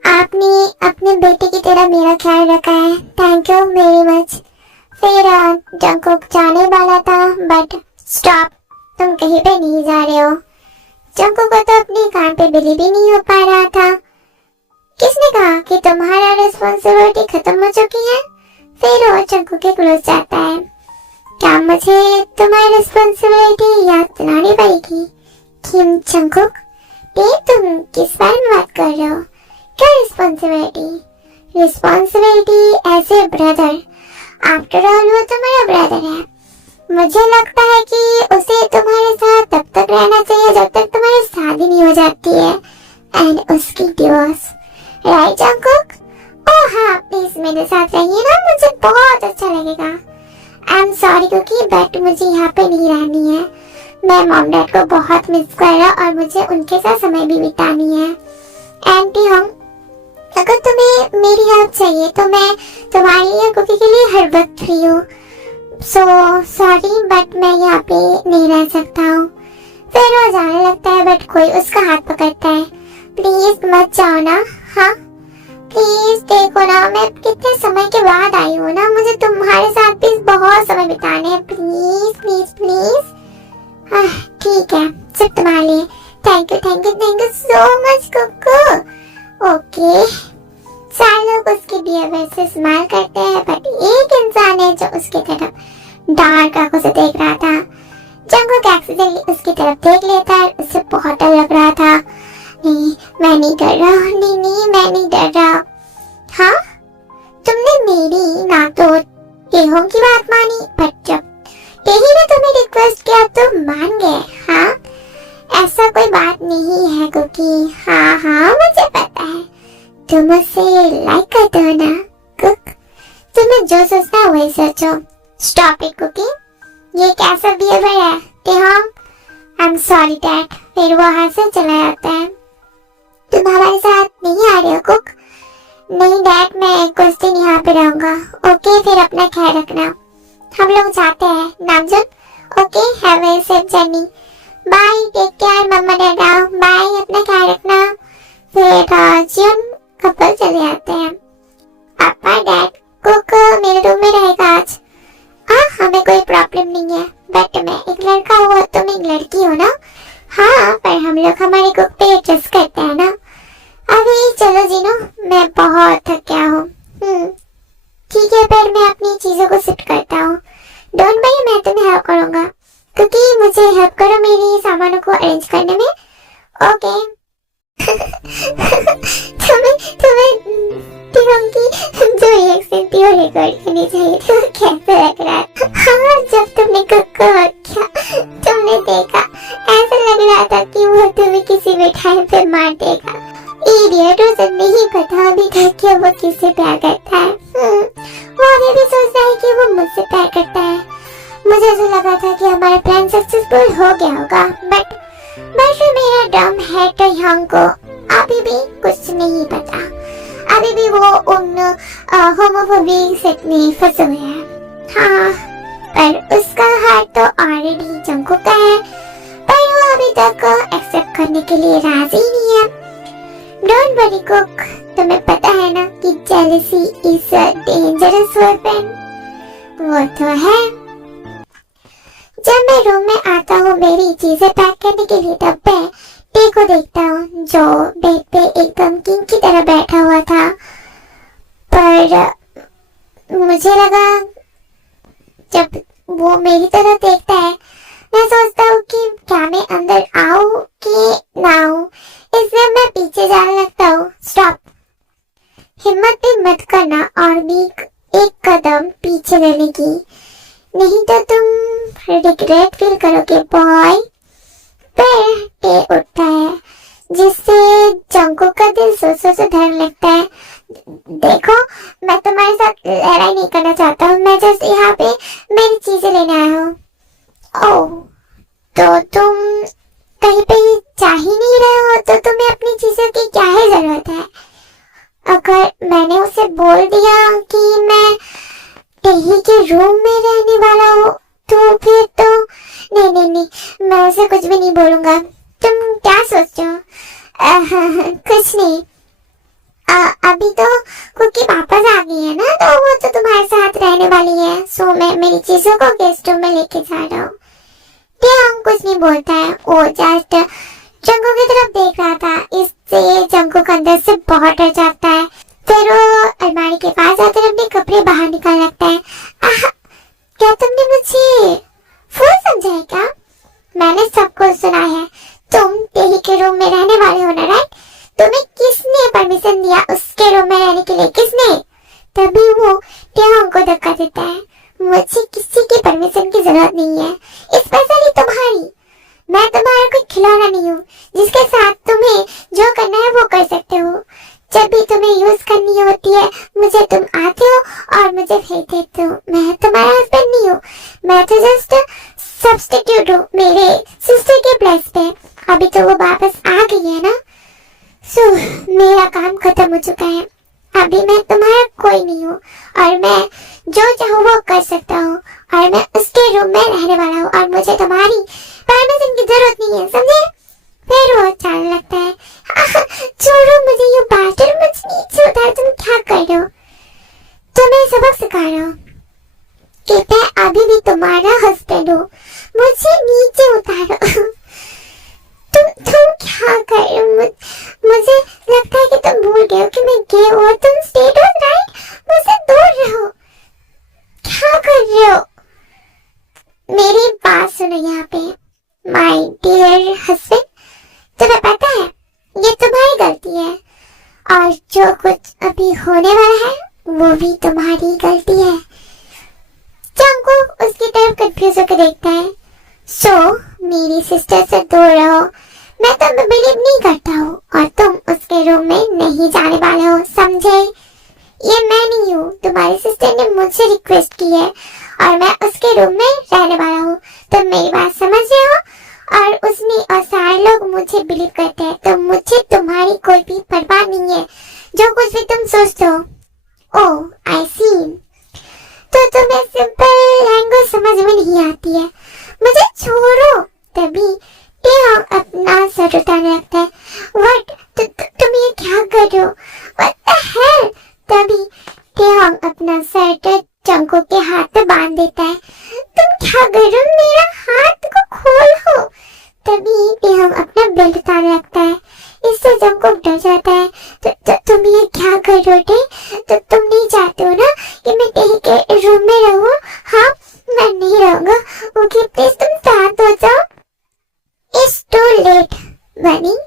आपने अपने बेटे की तरह मेरा ख्याल रखा है, थैंक यू वेरी मच। फिर जंकुक जाने वाला था बट स्टॉप, तुम कहीं पे नहीं जा रहे हो। जंकुक को तो अपनी कान पे बिलीव भी नहीं हो पा रहा था। किसने कहा कि तुम्हारा रिस्पॉन्सिबिलिटी खत्म हो चुकी है? फिर वो जंकुक के क्लोज जाता है। क्या मुझे तुम्हारी रिस्पॉन्सिबिलिटी याद दिलानी पड़ेगी? किम जंकुक, ये तुम किस बारे में बात कर रहे हो? क्या responsibility? Responsibility as a brother, after all वो तुम्हारा ब्रदर है। मुझे लगता है कि उसे तुम्हारे साथ तब तक रहना चाहिए जब तक तुम्हारी शादी नहीं हो जाती है एंड उसकी डिवोर्स, राइट जंकुक? ओह हाँ, प्लीज मेरे साथ रहिए ना, मुझे बहुत अच्छा लगेगा। आई एम सॉरी क्योंकि बट मुझे यहाँ पे नहीं रहनी है। मैं मॉम डैड को बहुत मिस कर रहा और मुझे उनके साथ समय भी बितानी है। एंटी हम, अगर तुम्हें मेरी हेल्प चाहिए तो मैं तुम्हारी या कुकी के लिए हर वक्त फ्री हूँ। सो सॉरी बट मैं यहाँ पे नहीं रह सकता हूँ। फिर वो जाने लगता है बट कोई उसका हाथ पकड़ता है। प्लीज मत जाओ ना। हाँ प्लीज देखो ना, मैं कितने समय के बाद आई हूँ ना, मुझे तुम्हारे साथ भी बहुत समय बिताने हैं। Please please please. हाँ ठीक है, सिर्फ तुम्हारे लिए। Thank you thank you thank you so much Kuku. Okay, सारे लोग उसके बिहेवियर से स्माइल करते हैं बट एक इंसान है जो उसकी तरफ डार्क आंखों से देख रहा था। जंकुक एक्सीडेंटली उसकी तरफ देख लेता है, उसे बहुत डर लग रहा था। नहीं मैं नहीं डर रहा, नहीं नहीं मैं नहीं डर रहा। हाँ तुमने मेरी ना तो टेहों की बात मानी बट जब टेही ने तुम्हें रिक्वेस्ट किया तो मान गए। हाँ ऐसा कोई बात नहीं है क्योंकि हाँ हाँ मुझे पता है तुम उसे लाइक करते हो ना कुक। तुम्हें जो सोचना है वही सोचो। स्टॉप इट कुकी, ये कैसा बिहेवियर है? टेहोंग, आई एम सॉरी डैड। फिर वो वहां से चला जाता है। तुम हमारे साथ नहीं आ रहे हो कुक? नहीं डैड, मैं कुछ दिन यहाँ पे रहूंगा। ओके फिर अपना ख्याल रखना। हम लोग जाते हैं Namjoon. Okay have a safe journey. Bye, take care mama dada. Bye, अपना ख्याल रखना। फिर जियन कपल चले जाते हैं। पापा डैड, कुक मेरे रूम में रहेगा आज। हाँ हमें कोई प्रॉब्लम नहीं है बट मैं एक लड़का हूँ, तुम एक लड़की हो ना। हाँ पर हम लोग हमारे कुक पे एडजस्ट करते हैं ना। अभी चलो जीनो, मैं बहुत थक गया हूँ। ठीक है पर मैं अपनी चीजों को शिफ्ट करता हूँ। डोंट वरी, मैं तुम्हें हेल्प करूंगा क्योंकि मुझे हेल्प करो मेरी सामानों को अरेंज करने में। ओके तुम्हें टिहंग की जो रिएक्शन थी वो रिकॉर्ड करनी चाहिए थी। कैसा लग रहा था? हाँ जब तुमने कुक को रखा तुमने देखा, ऐसा लग रहा था कि वो तुम्हें किसी भी टाइम पे मार देगा। इडियट, उसे नहीं पता अभी तक कि वो किससे प्यार करता है। वो अभी भी सोच रहा है कि वो मुझसे प्यार करता है। मुझे ऐसा लगा था कि हमारा प्लान सक्सेसफुल हो गया होगा बट मेरा डम है टिहंग को अभी भी कुछ नहीं पता। अभी भी वो उन होमोफोबिक सेट में फंसे हुए हैं। हाँ पर उसका हार्ट तो ऑलरेडी जंकुक का है पर वो अभी तक एक्सेप्ट करने के लिए राजी नहीं है। डोंट वरी कुक, तुम्हें पता है ना कि jealousy is a dangerous weapon. वो तो है। जब मैं रूम में आता हूँ मेरी चीजें पैक करने के लिए तब मैं टे को देखता हूँ जो बेड पे एकदम किंग की तरह बैठा हुआ था। पर मुझे लगा जब वो मेरी तरफ देखता है मैं सोचता हूँ कि क्या मैं अंदर आऊँ कि ना आऊँ, इसलिए मैं पीछे जाने लगता हूँ। स्टॉप, हिम्मत भी मत करना और भी एक कदम पीछे लेने की, नहीं तो तुम रिग्रेट फील करोगे बॉय। फिर टे उठता है जिससे जंकुक का दिल सोच सोच धड़कने लगता है। देखो, मैं तुम्हारे साथ लड़ाई नहीं करना चाहता हूँ, मैं जस्ट यहाँ पे मेरी चीजें लेने आया हूँ। ओह, तो तुम कहीं पे जा ही नहीं रहे हो तो तुम्हें अपनी चीजों की क्या ही जरूरत है? अगर मैंने उसे बोल दिया कि मैं टेही के रूम में रहने वाला हूँ तो फिर तो नहीं नहीं नहीं, मैं उसे कुछ भी नहीं बोलूंगा। तुम क्या सोचते हो? कुछ नहीं। अभी तो कुकी वापस आ गई है ना, तो वो तो तुम्हारे साथ रहने वाली है, सो मैं मेरी चीजों को गेस्ट रूम में लेके जा रहा हूँ। टेहंग कुछ नहीं बोलता है, वो जस्ट जंगू की तरफ देख रहा था, इससे जंगू के अंदर से बहुत डर जाता है। फिर वो अलमारी के पास जाकर अपने कपड़े बाहर निकाल लगता है। क्या तुमने मुझे फूल समझा है क्या? मैंने सब कुछ सुना है। तुम टेही के रूम में रहने वाले हो ना, राइट? तुम्हें किसने परमिशन दिया उसके रूम में रहने के लिए? किसने? तभी वो टेहंग को धक्का देता है। मुझे किसी की परमिशन की जरूरत नहीं है, स्पेशली तुम्हारी। मैं तुम्हारा कोई खिलौना नहीं हूँ जिसके साथ तुम्हें जो करना है वो कर सकते हो। जब भी तुम्हें यूज करनी होती है मुझे तुम आते हो और मुझे भेज देते हो। मैं तुम्हारा हस्बैंड नहीं हूँ, मैं तो जस्ट सब्स्टिट्यूट हूँ मेरे सिस्टर के प्लेस पे। अभी तो वो वापस आ गई है ना, सो मेरा काम खत्म हो चुका है। अभी मैं तुम्हारा कोई नहीं हूँ और मैं जो चाहूँ वो कर सकता हूँ, और मैं उसके रूम में रहने वाला हूँ और मुझे तुम्हारी परमिशन की जरूरत नहीं है, समझे? फिर वो चलने लगता है। छोड़ो मुझे, ये बास्टर्ड मुझे नीचे उतार। तुम क्या कर रहे हो? तुम्हें सबक सिखा रहा हूँ कि मैं अभी भी तुम्हारा हस्बैंड हूँ, मुझे नीचे उतारो। तुम क्या कर रहे हो? मुझे लगता है कि तुम भूल गए हो कि मैं गे हूँ और तुम स्ट्रेट हो, राइट? मुझसे दूर रहो। क्या कर रहे हो? मेरी बात सुनो यहाँ पे, माय डियर हस्बैंड। तुम्हें पता है ये तुम्हारी गलती है, और जो कुछ अभी होने वाला है वो भी तुम्हारी गलती है। जंगू उसकी तरफ कंफ्यूज होकर देखता है। सो मेरी सिस्टर से दूर रहो। मैं तुम्हें बिलीव नहीं करता हूँ और तुम उसके रूम में नहीं जाने वाले हो, समझे? ये मैं नहीं हूँ, तुम्हारी सिस्टर ने मुझे रिक्वेस्ट की है और मैं उसके रूम में रहने वाला हूँ। तुम मेरी बात समझ रहे हो? और उसने और सारे लोग मुझे बिलीव करते हैं, तो मुझे तुम्हारी कोई भी परवाह नहीं है, जो कुछ भी तुम सोचते हो। ओह आई सी, तो तुम्हें सिंपल लैंग्वेज समझ में नहीं आती है। मुझे छोड़ो। तभी टेहंग अपना सर उतारने लगता है। व्हाट? तुम ये क्या कर रहे हो? What the hell? तभी टेहंग अपना सर जंगू के हाथ पे बांध देता है। तुम क्या कर रहे हो? मेरा हाथ को खोलो। तभी टेहंग अपना बेल्ट उतारने लगता है, इससे जंगू डर जाता है। तुम ये क्या कर रहे हो? तो तुम नहीं चाहते हो ना कि मैं टेही के रूम में रहूं? हाँ, मैं नहीं रहूंगा। ओके प्लीज तुम शांत हो जाओ। इट्स टू लेट बनी।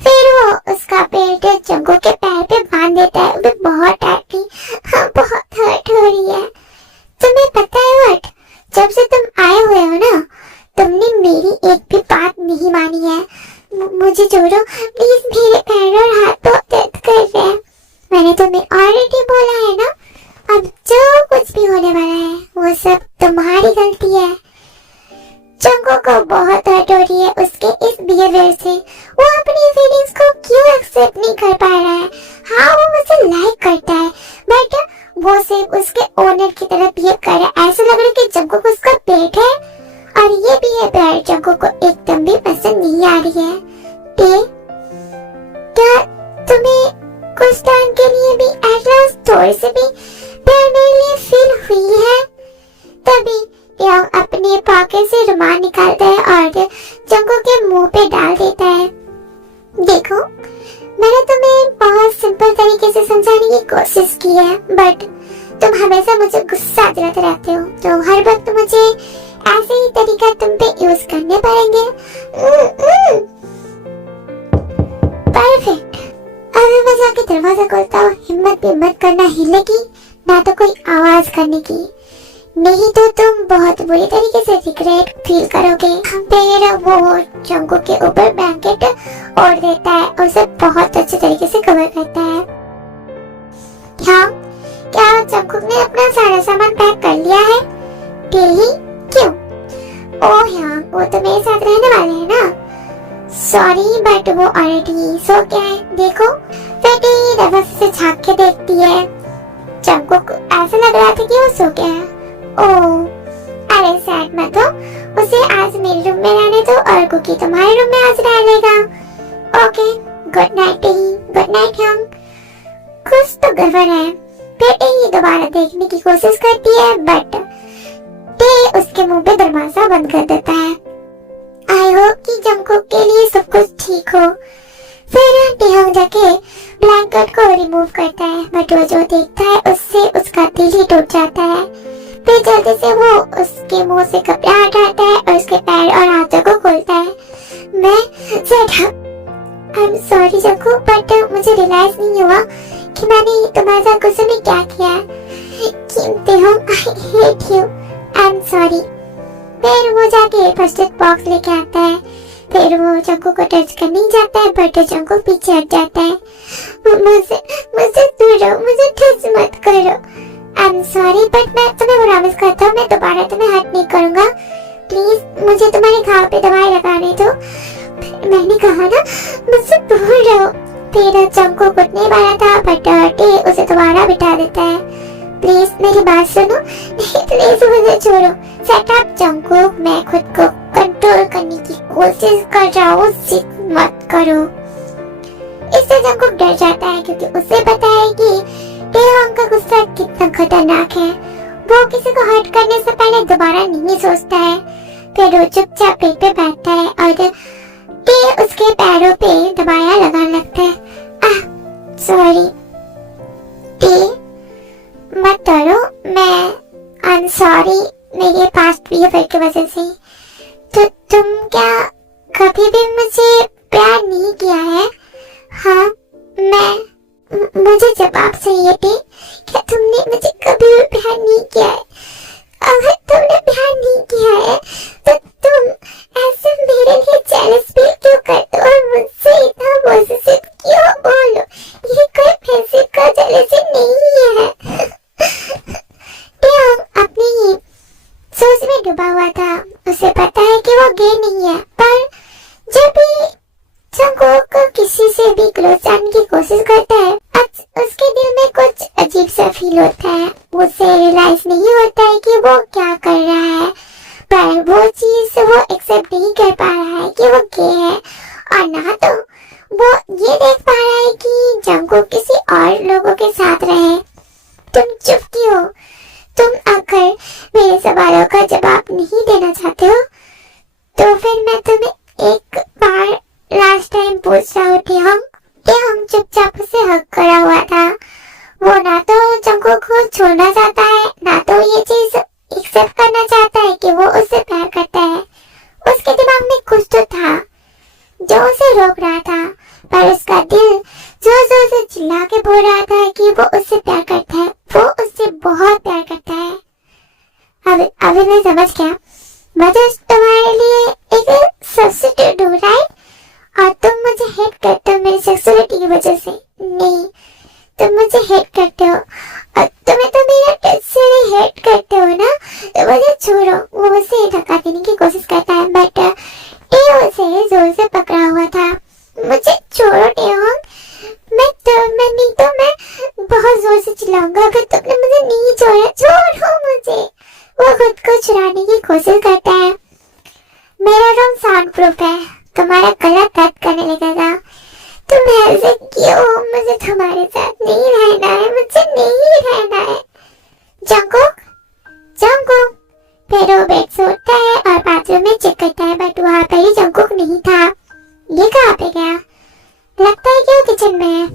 फिर वो उसका बेल्ट जंगू के पैर पे बांध देता है, वो बहुत टाइटली। हाँ, बहुत हर्ट हो रही है। तुम्हें पता है व्हाट? जब से तुम आए हुए हो ना, तुमने मेरी एक भी बात नहीं मानी है। मुझे छोड़ो प्लीज, मेरे पैर और हाथ बहुत दर्द कर रहे हैं। मैंने तुम्हें ऑलरेडी बोला है ना, अब जो कुछ भी होने वाला है वो सब तुम्हारी गलती है। जंगू को बहुत हर्ट हो रही है उसके इस बिहेवियर से। वो अपनी फीलिंग्स को क्यों एक्सेप्ट नहीं कर पा रहा है। हाँ, वो मुझे लाइक करता है, बट वो सिर्फ उसके ओनर की तरह बिहेव कर रहा है। ऐसा लग रहा है कि जंगू को उसका पेट है, और ये बिहेवियर जंगू को एकदम भी पसंद नहीं आ रही है। क्या तुम्हें कुछ टाइम के लिए भी एटलास थोड़ी सी भी प्यार मेरे लिए फील हुई है? तभी टेहंग अपने पॉकेट से रुमाल निकालता है और जंगू के मुंह पे डाल देता है। देखो, मैंने तुम्हें बहुत सिंपल तरीके से समझाने की कोशिश की है, बट तुम हमेशा मुझे गुस्सा दिलाते रहते हो, तो हर वक्त मुझे ऐसे ही तरीका तुम पे यूज करने पड़ेंगे। परफेक्ट। अगर मैं जाके दरवाजा खोलता हूँ, हिम्मत भी मत करना हिलने की, ना तो कोई आवाज करने की, नहीं तो तुम बहुत बुरी तरीके से रिग्रेट फील करोगे। फिर वो जंगू के ऊपर ब्लैंकेट ओढ़ देता है और उसे बहुत अच्छे तरीके से कवर करता है। हाँ, क्या जंकुक ने अपना सारा सामान पैक कर लिया है? टेही, क्यों? ओह हाँ, वो तो मेरे साथ रहने वाले हैं ना। सॉरी बट वो ऑलरेडी सो गया है। देखो, फिर टेही दरवाजे से झांक के देखती है। जंकुक ऐसा लग रहा था कि वो सो गया है। ओह, अरे सैड मत हो, उसे आज मेरे रूम में रहने दो और कुकी तुम्हारे रूम में आज रह लेगा। ओके, गुड नाइट टेही, गुड नाइट हम। कुछ तो गड़बड़ है। फिर टेही दोबारा देखने की कोशिश करती है बट टे उसके मुंह पे दरवाजा बंद कर देता है। आई होप कि जंकुक के लिए सब कुछ ठीक हो। फिर टेहंग जाके ब्लैंकेट को रिमूव करता है बट वो जो देखता है उससे उसका दिल ही टूट जाता है। फिर जल्दी से वो उसके मुंह से कपड़ा हटाता है और उसके पैर और हाथों को खोलता है। मैं आई एम सॉरी जंकुक बट मुझे रियलाइज नहीं हुआ कि मैंने तुम्हारे साथ गुस्से में क्या किया। Taehyung, I hate you, I am sorry. फिर वो जाके फर्स्ट एड बॉक्स लेके आता है। फिर वो जंकुक को टच करने जाता है बट जंकुक पीछे हट जाता है। मुझसे दूर रहो, मुझे टच मत करो। आई एम सॉरी बट मैं तुम्हें प्रॉमिस करता हूँ मैं दोबारा तुम्हें हर्ट नहीं करूंगा। प्लीज मुझे तुम्हारे घाव पे दवाई लगाने दो। मैंने कहा ना, मुझसे दूर रहो। फिर जंकुक उठने वाला था बट टे उसे दोबारा बिठा देता है। प्लीज मेरी बात सुनो, प्लीज मुझे छोड़ो। सेट अप जंकुक, मैं खुद को कंट्रोल करने की कोशिश कर रहा हूँ, जिद मत करो। इससे जंकुक डर जाता है क्योंकि उसे पता है कि टेहंग का गुस्सा कितना खतरनाक है। वो किसी को हर्ट करने से पहले दोबारा नहीं सोचता है। फिर वो चुपचाप पेट पे बैठता है और टे उसके पैरों पे दबाया लगाने लगता है। सॉरी टे, मत डरो, मैं आई एम सॉरी मेरे पास्ट बिहेवियर की वजह से। तो तुम क्या कभी भी मुझे प्यार नहीं किया है? हाँ, मुझे जवाब चाहिए थे। क्या तुमने मुझे कभी भी प्यार नहीं किया है? अगर तुमने प्यार नहीं किया है तो तुम ऐसे मेरे लिए जेलस फील क्यों करते हो और मुझसे इतना पॉसेसिव क्यों बोलो? ये कोई पैसे का जेलसी नहीं है। टेहंग अपनी सोच में डूबा हुआ था। उसे पता है कि वो गे नहीं है, पर जब भी जंकुक किसी से भी क्लोज जाने की कोशिश करता है उसके दिल में कुछ अजीब सा फील होता है। उसे रियलाइज नहीं होता है कि वो क्या कर रहा है, पर वो चीज वो एक्सेप्ट नहीं कर पा रहा है कि वो गे है और ना तो वो ये देख पा रहा है कि जंकुक किसी और लोगों के साथ रहे। तुम चुप क्यों हो? तुम अगर मेरे सवालों का जवाब नहीं देना चाहते हो तो फिर मैं तुम्हें एक बार लास्ट टाइम पूछ रहा हूँ टेहंग। टेहंग चुपचाप उसे हक करा हुआ था। वो ना तो जंकुक को छोड़ना चाहता है ना तो ये चीज एक्सेप्ट करना चाहता है कि वो उससे प्यार करता है। उसके दिमाग में कुछ तो था जो उसे रोक रहा था, पर उसका दिल जोर जोर से चिल्ला के बोल रहा था कि वो उससे प्यार करता है, वो उससे बहुत प्यार करता है। अभी मैं समझ गया, मुझे तुम्हारे लिए एक सब्स्टिट्यूट हो रहा है और तुम मुझे हेट करते हो मेरी सेक्सुअलिटी की वजह से। नहीं, तुम मुझे हेट करते हो और तुम्हें तो मेरा टच से भी हेट करते हो ना, तो मुझे छोड़ो। वो उसे धक्का देने की कोशिश करता है बट टे उसे जोर से पकड़ा हुआ था। मुझे छोड़ो टेहंग, मैं बहुत जोर से चिल्लाऊंगा अगर तुमने मुझे नहीं छोड़ा। छोड़ो मुझे। वो खुद को छुड़ाने की कोशिश करता है। मेरा रूम साउंड प्रूफ है, तुम्हारा गला दर्द करने लगेगा। तुम ऐसे क्यों? मुझे तुम्हारे साथ नहीं रहना है, मुझे नहीं रहना है। Jungkook, Jungkook. फिर वो बेड से उठता है और बाथरूम में चेक करता है बट वहाँ पर ही जंकुक नहीं था। ये कहाँ पे गया? लगता है कि वो किचन में है।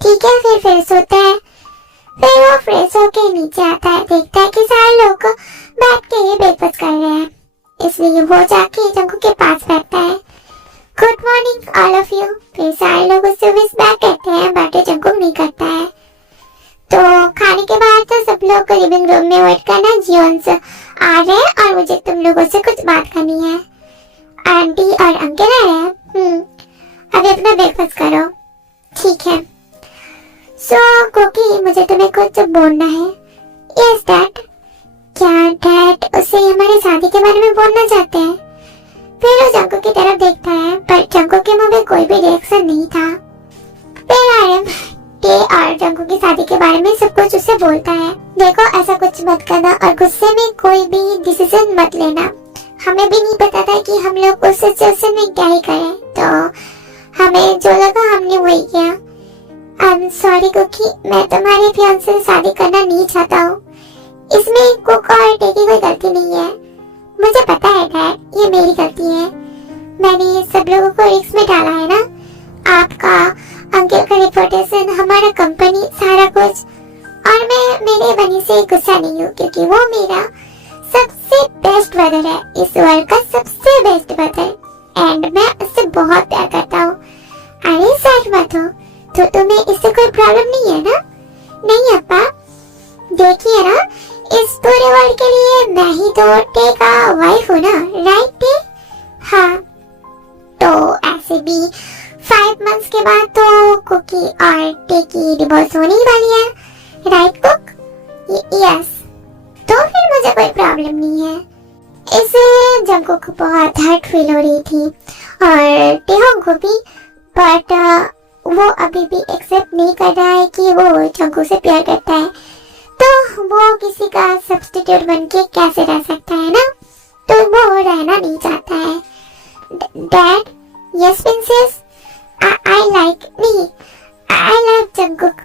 ठीक है, फिर फ्रेश होता है। फिर वो फ्रेश होके नीचे आता है, देखता है कि सारे लोग बैठ के ये ब्रेकफास्ट कर रहे हैं, इसलिए वो जाके जंकुक के पास बैठता है। Good morning all of you. फिर सारे लोग उससे विश बैक कहते हैं बट जंकुक नहीं करता है। तो खाने के बाद तो सब लोग लिविंग रूम में वेट करना, जियोन्स आ रहे हैं और मुझे तुम लोगों से कुछ बात करनी है। आंटी और अंकल आ रहे हैं। अभी अपना ब्रेकफास्ट करो। ठीक है। सो कुकी, मुझे तुम्हें कुछ बोलना है। Yes dad. क्या डैड उसे हमारी शादी के बारे में बोलना चाहते हैं? फिर वो जंकुक की तरफ देखता है, पर जंकुक के मुंह में कोई भी रिएक्शन नहीं था। फिर आर्यन टे और जंकुक की शादी के बारे में सब कुछ उसे बोलता है। देखो, ऐसा कुछ मत करना और गुस्से में कोई भी डिसीजन मत लेना। हमें भी नहीं पता था कि हम लोग उस सिचुएशन में क्या ही करें, तो हमें जो लगा हमने वही किया। आई एम सॉरी कुकी, मैं तुम्हारे फियांसे से शादी करना नहीं चाहता हूँ। इसमें कुक और टे की कोई गलती नहीं है। मुझे पता है डैड, ये मेरी गलती है। मैंने सब लोगों को रिस्क में डाला है ना, आपका, अंकल का रेपुटेशन, हमारा कंपनी, सारा कुछ। और मैं मेरे बनी से गुस्सा नहीं हूँ, क्योंकि वो मेरा सबसे बेस्ट ब्रदर है, इस वर्ल्ड का सबसे बेस्ट ब्रदर, एंड मैं उससे बहुत प्यार करता हूँ। अरे सैड मत हो, तो तुम्हें इससे कोई प्रॉब्लम नहीं है ना? नहीं अप्पा, देखिए ना, इस पूरे वर्ल्ड के लिए मैं ही तो टे का वाइफ हूँ ना, राइट टे? हाँ, तो ऐसे भी 5 मंथ्स के बाद तो कुकी और टे की डिवोर्स होने ही वाली है, राइट कुक? यस। तो फिर मुझे कोई प्रॉब्लम नहीं है। इसे जंकुक को बहुत हर्ट फील हो रही थी और टेहोंग को भी, बट वो अभी भी एक्सेप्ट नहीं कर रहा है कि वो जंकुक से प्यार करता है, तो वो किसी का सब्स्टिट्यूट बनके कैसे रह सकता है ना, तो वो रहना नहीं चाहता है। Dad, yes princess, I like, नहीं, I love Jungkook,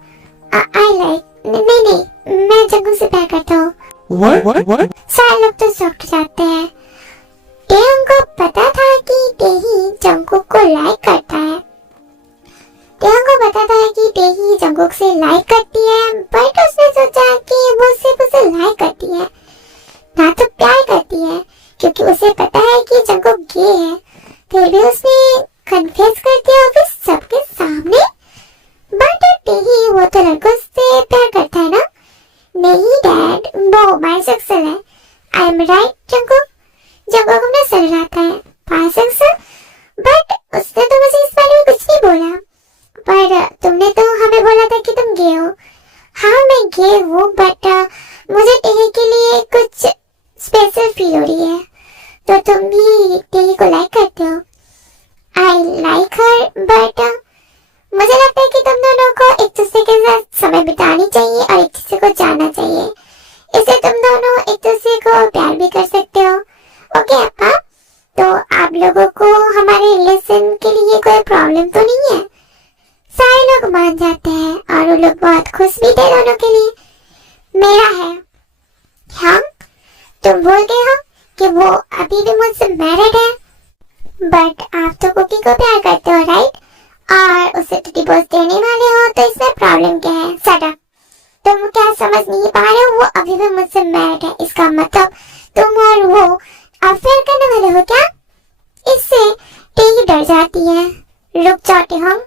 I like, नहीं, मैं जंकुक से प्यार करता हूँ। What? सारे लोग तो शॉक्ड जाते हैं। टेहोंग को पता था कि टेही जंकुक को लाइक करता है। टेहोंग को पता था कि टेही जंकुक से लाइक करती है, बट उसने सोचा कि वो सिर्फ उसे लाइक करती है, ना तो प्यार करती है, क्योंकि उसे पता है कि जंकुक गे है। फिर भी उसने कन्फेस कर दिया फिर सबके सामने। बट टेही, वो तो लड़कों से प्यार करता है ना? नहीं डैड, वो बाइसेक्सुअल है। I M right Jungkook? Jungkook अपना सर हिलाता है। बाइसेक्सुअल? बट उसने तो मुझे इस बारे में कुछ नहीं बोला। पर तुमने तो हमें बोला था कि तुम गे हो। हाँ, मैं गे हूँ, बट मुझे टेही के लिए कुछ स्पेशल फील हो रही है। तो तुम भी टेही को लाइक करते हो? आई लाइक हर, बट मुझे लगता है कि तुम दोनों को एक दूसरे के साथ समय बितानी चाहिए और एक दूसरे को जानना चाहिए। इससे तुम दोनों एक दूसरे को प्यार भी कर सकते हो। ओके अप्पा, तो आप लोगों को हमारे रिलेशन के लिए कोई प्रॉब्लम तो नहीं है? सारे लोग मान जाते हैं और वो लोग बहुत खुश भी थे दोनों के लिए। मेरा है। हाँ, तुम भूल गए हो कि वो अभी भी मुझसे मैरिड है। बट आप तो कुकी को प्यार करते हो, राइट? और उसे तो डिवोर्स देने वाले हो, तो इसमें प्रॉब्लम क्या है? सड़क, तुम क्या समझ नहीं पा रहे हो? वो अभी भी मुझसे मैरिड है, इसका मतलब तुम और वो अफेयर करने वाले हो क्या? इससे टेही डर जाती है। रुक जाओ टेहोंग,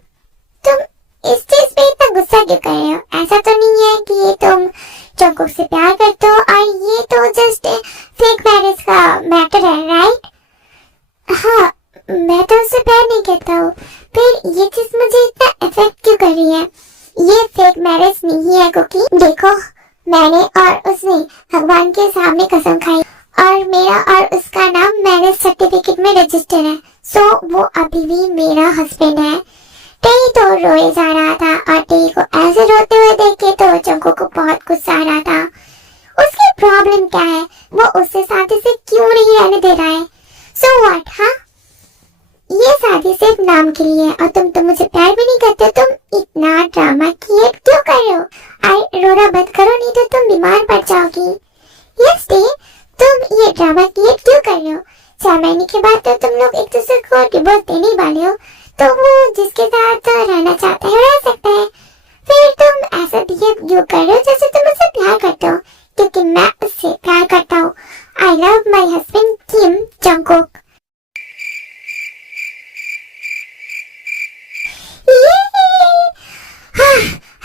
तुम इस चीज पे इतना गुस्सा क्यों कर रहे हो? ऐसा तो नहीं है कि तुम जंकुक से प्यार करते हो और ये तो जस्ट फेक मैरिज का मैटर है, राइट? हाँ, मैं तो उससे प्यार नहीं करता हूँ। फिर ये चीज मुझे इतना इफेक्ट क्यों कर रही है? ये फेक मैरिज नहीं है कुकी। देखो, मैंने और उसने भगवान के सामने कसम खाई और मेरा और उसका नाम मैरिज सर्टिफिकेट में रजिस्टर है। सो वो अभी भी मेरा हस्बैंड है। टेही तो रोए जा रहा था और टेही को ऐसे रोते हुए देख के तो जंकुक को बहुत गुस्सा आ रहा था। उसकी प्रॉब्लम क्या है? वो उससे शादी से क्यों नहीं रहने दे रहा है? So what? हाँ, ये शादी सिर्फ नाम के लिए है और तुम तो मुझे प्यार भी नहीं करते। तुम इतना ड्रामा क्रिएट क्यों कर रहे हो? आई, रोना बंद करो, नहीं तो तुम बीमार पड़ जाओगी। यस टे, तुम ये ड्रामा क्रिएट क्यों कर रहे हो? 6 महीने के बाद तो तुम लोग एक दूसरे को डिवोर्स देने वाले हो, तो वो जिसके साथ रहना चाहता है रह सकता है। फिर तुम ऐसा बिहेव क्यों कर रहे हो जैसे तुम उससे प्यार करते हो? क्योंकि मैं उससे प्यार करता हूँ। I love my husband Kim Jungkook.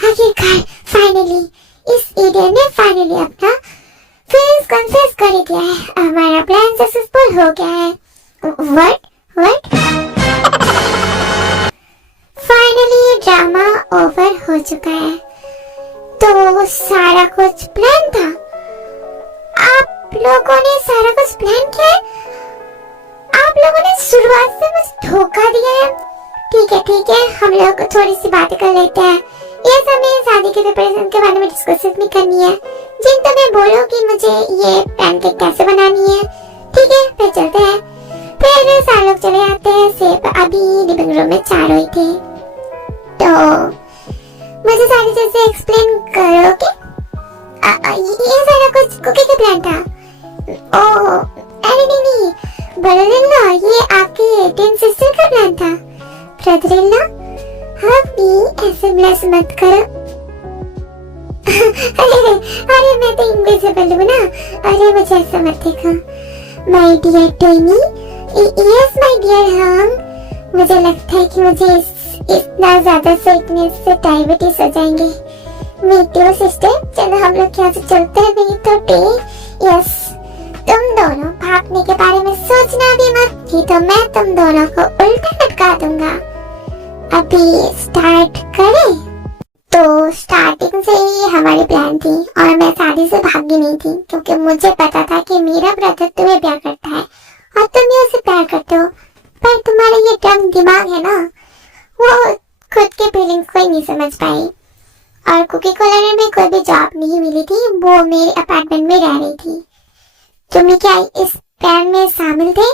आखिरकार फाइनली इस इडियट ने फाइनली अपना फेस कन्फेस कर दिया है। हमारा प्लान सक्सेसफुल हो गया है। व्हाट? फाइनली ड्रामा ओवर हो चुका है। तो सारा कुछ प्लान था। आप लोगों ने सारा कुछ प्लान किया है। आप लोगों ने शुरुआत से मुझे धोखा दिया है। ठीक है, हम लोग थोड़ी सी बातें कर लेते हैं। ये हमें शादी के प्रिपरेशन के बारे में डिस्कशन भी करनी है। जिन तुम्हें बोलो कि मुझे ये पैनकेक कैसे बनानी है। ठीक है, फिर चलते हैं। फिर सारे लोग चले जाते हैं। सिर्फ अभी लिविंग रूम में चार हुई थी। तो मुझे सारी चीजें एक्सप्लेन करोगे? ये सारा कुछ कुकी का प्लान था। ओह अरे नहीं, ब्रदर-इन-लॉ, ये आपकी टिन सिस्टर का प्लान था। ब्रदर-इन-लॉ, अभी ऐसे ब्लश मत करो। अरे मैं तो इनविजिबल हूँ ना। अरे मुझे ऐसा मत देखो। My dear Tony, yes my dear हम। मुझे लगता है कि मुझे इतना ज्यादा स्वीटनेस से डायबिटीज हो जाएंगे। मीटू सिस्टर, चलो हम लोग यहाँ से चलते हैं। नहीं तो यस, तुम दोनों भागने के बारे में सोचना भी मत, नहीं तो मैं तुम दोनों को उल्टा लटका दूंगा। अभी स्टार्ट करें? तो स्टार्टिंग से ही हमारी प्लान थी और मैं शादी से भागी नहीं थी, क्योंकि मुझे पता था कि मेरा ब्रदर तुम्हें प्यार करता है और तुम भी उसे प्यार करते हो। पर तुम्हारा ये डम दिमाग है ना, वो खुद के फीलिंग्स को ही नहीं समझ पाई। और कुकी कॉलोनी में कोई भी जॉब नहीं मिली थी, वो मेरे अपार्टमेंट में रह रही थी। तुम क्या इस प्लान में शामिल थे?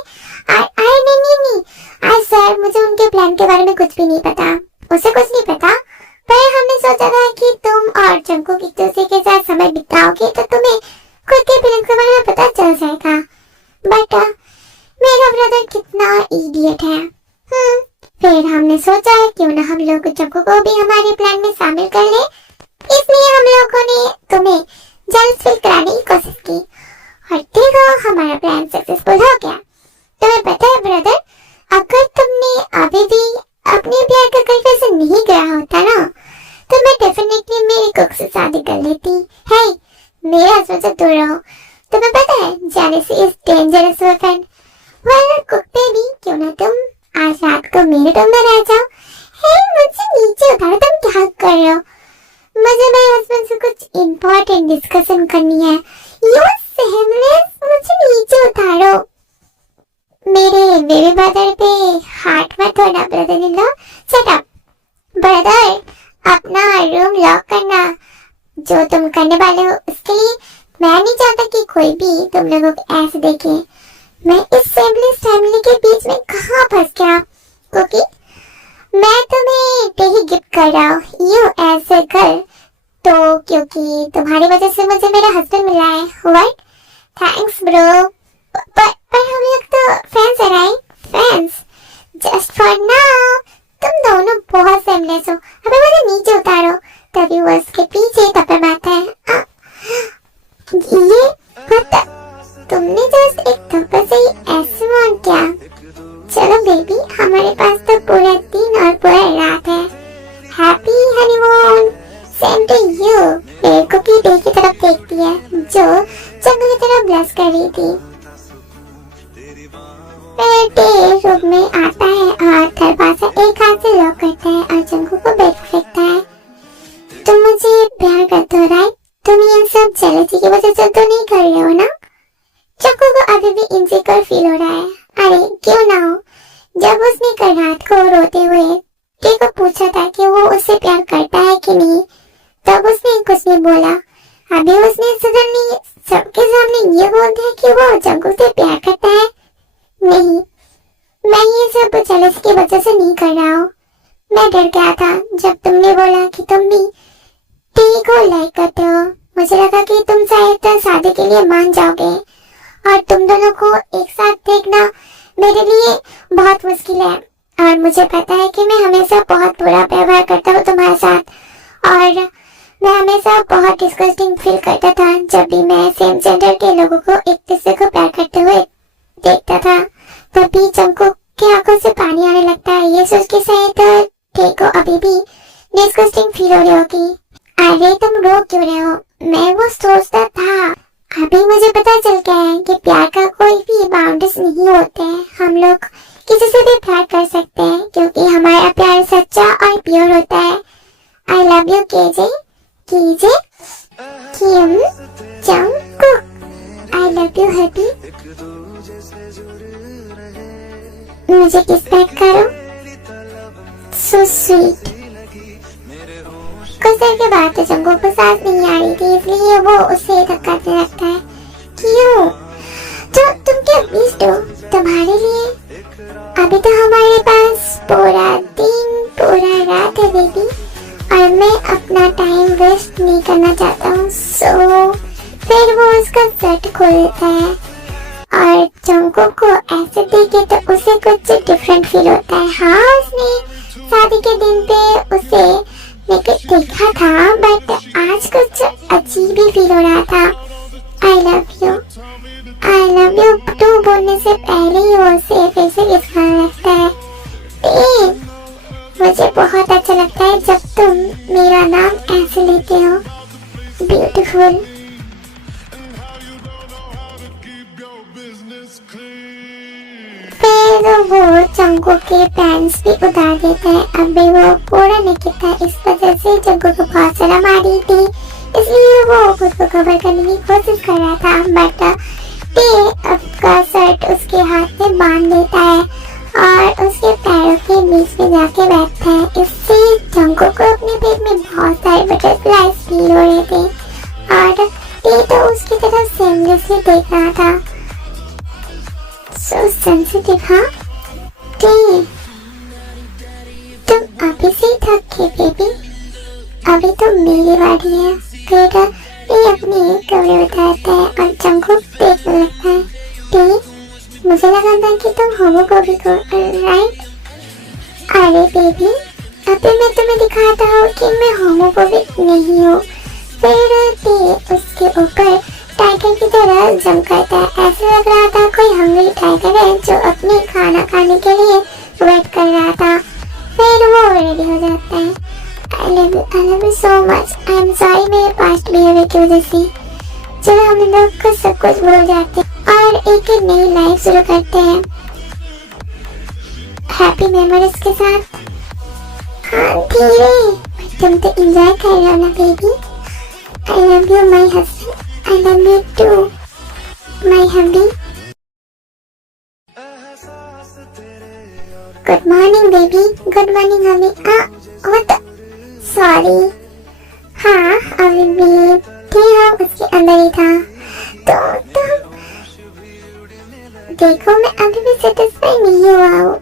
नहीं, आज सर, मुझे उनके प्लान के बारे में कुछ भी नहीं पता। उसे कुछ नहीं पता, पर हमने सोचा था कि तुम और जंकुक एक दूसरे के साथ समय बिताओगे तो तुम्हें खुद के फीलिंग्स के बारे में पता चल जाएगा। बट मेरा ब्रदर कितना इडियट है। फिर हमने सोचा क्यों ना हम लोग जंकुक को भी हमारे प्लान में शामिल कर ले। इसलिए हम लोगों ने तुम्हें जल्द फील कराने की कोशिश की और देखो हमारा प्लान सक्सेसफुल हो गया। तुम्हें पता है ब्रदर, अगर तुमने अभी भी अपने प्यार का कन्फेशन नहीं किया होता ना, तो मैं डेफिनेटली मेरी कुक से शादी कर लेती। है मेरे हस्बैंड से दूर रहो। तुम्हें पता है jealousy is dangerous weapon. Well cook baby, क्यों ना तुम आज रात को मेरे रूम में रह जाओ। हे मुझे नीचे उतारो, तुम क्या कर रहे हो? मुझे मेरे हस्बैंड से कुछ इम्पोर्टेंट डिस्कशन करनी है। यू सेमलेस, मुझे नीचे उतारो। मेरे बेबी ब्रदर पे हाथ मत धोना ब्रदर-इन-लॉ। शट अप ब्रदर, अपना रूम लॉक करना। जो तुम करने वाले हो उसके लिए मैं नहीं चाहता कि कोई भी तुम लोगों को ऐसे देखे। मैं इस सेमलेस फैमिली के बीच में कहाँ फंस गया? क्योंकि मैं तुम्हें डेली गिफ्ट कर रहा हूँ यू एज अ गर्ल, तो क्योंकि तुम्हारी वजह से मुझे मेरा हस्बैंड मिला है। व्हाट? Thanks bro. पर हम लोग तो फ्रेंड्स है right? Friends just for now. तुम दोनों बहुत सेमलेस हो। अबे मुझे नीचे उतारो। तभी वो उसके पीछे थप्पड़ मारता है। ये तुमने जस्ट एक थप्पड़ से ही ऐसे मार क्या? चलो बेबी, हमारे पास तो पूरा दिन और पूरा रात है। Happy honeymoon. Same to you. मेरे को की डे की तरफ देखती है जो जंगल की तरफ ब्लश कर रही थी। डे रूम में आता है और दरवाजा एक हाथ से लॉक करता है और जंगल को बेड फेंकता है। तुम मुझे प्यार करते हो राइट? तुम ये सब जेलसी की वजह से तो नहीं कर रहे हो ना? चक्कू को अभी भी इनसिक्योर फील हो रहा है। अरे क्यों ना हो। जब उसने कल रात को रोते हुए टे को पूछा था कि वो उससे प्यार करता है कि नहीं, तब उसने कुछ नहीं बोला। अभी उसने सडनली सबके सामने ये बोल दिया कि वो जंगू से प्यार करता है। नहीं, मैं ये सब जेलसी की वजह से नहीं कर रहा हूँ। मैं डर गया था जब तुमने बोला कि तुम भी टी को लाइक करते हो। मुझे लगा कि तुम शायद शादी के लिए मान जाओगे और तुम दोनों को एक साथ देखना मेरे लिए बहुत मुश्किल है। और मुझे पता है कि मैं हमेशा बहुत बुरा व्यवहार करता हूँ तुम्हारे साथ और मैं हमेशा बहुत डिस्गस्टिंग फील करता था जब भी मैं सेम जेंडर के लोगों को एक दूसरे को प्यार करते हुए देखता था। तभी जंकुक की आंखों से पानी आने लगता है। ये सोच के शायद टे को अभी भी डिस्गस्टिंग फील हो रही होगी। अरे तुम रो क्यों रहे हो? मैं वो सोचता था। अभी मुझे पता चल गया है कि प्यार का कोई भी बाउंड्रीज नहीं होते हैं। हम लोग किसी से भी प्यार कर सकते हैं क्योंकि हमारा प्यार सच्चा और प्योर होता है। I love you KJ. KJ Kim Jungkook. I love you happy. मुझे किस बैक करो। So sweet. कुछ देर के बाद तो जंगकुक को सांस नहीं आ रही थी, इसलिए वो उसे धक्का देने लगता है। क्यों? तो तुम क्या बीस दो तुम्हारे लिए? अभी तो हमारे पास पूरा दिन पूरा रात है बेबी, और मैं अपना टाइम वेस्ट नहीं करना चाहता हूँ। सो फिर वो उसका शर्ट खोल देता है और जंगकुक को ऐसे देखे तो उसे कुछ डिफरेंट फील होता है। हाँ, उसने शादी के दिन पे उसे देखा था, बट आज कुछ अजीब ही फील हो रहा था। आई लव यू टू बोलने से पहले ही वो उसे फिर से किस खाने लगता है। मुझे बहुत अच्छा लगता है जब तुम मेरा नाम ऐसे लेते हो, ब्यूटीफुल। फिर वो जंगकुक के पैंट्स भी उतार देता है। अभी वो पूरा निकलता है, इस वजह से जंगकुक को बहुत शर्म आ रही थी, इसलिए वो खुद को कवर करने की कोशिश कर रहा था। बट टे अपना शर्ट उसके हाथ में बांध देता है और उसके पैरों के बीच में जाके बैठता है। इससे जंगकुक को अपने पेट में बहुत सारे बटरफ्लाइज फील हो रहे थे और टे तो उसकी तरफ सेमलेसली देख रहा था। So sensitive, हाँ? टे, तुम अभी से थक गए बेबी, अभी तो मेरी बारी है। फिर टे अपने कपड़े उतारता है और जंगकुक देखने लगता है। टे, मुझे लगा था कि तुम होमोफोबिक हो, राइट? अरे बेबी, अभी मैं तुम्हें दिखाता हूँ कि मैं होमोफोबिक नहीं हूँ। फिर टे उसके ऊपर टाइगर की तरह जंप करता है। ऐसा लग रहा था कोई हंगरी टाइगर है जो अपने खाना खाने के लिए वेट कर रहा था। फिर वो रेडी हो जाता है। I love you so much. I am sorry मेरे पास्ट बिहेवियर की वजह से। चलो हम लोग को सब कुछ भूल जाते हैं और एक नई लाइफ शुरू करते हैं हैप्पी मेमोरीज के साथ। हाँ धीरे, तुम तो एंजॉय कर रहे हो ना baby. I love you my husband. I love you too, my hubby. Good morning, baby. Good morning, hubby. What? Sorry. हाँ, अभी भी थे हम उसके अंदर ही था। तो देखो मैं अभी भी सेटिस्फाई नहीं हुआ हूँ।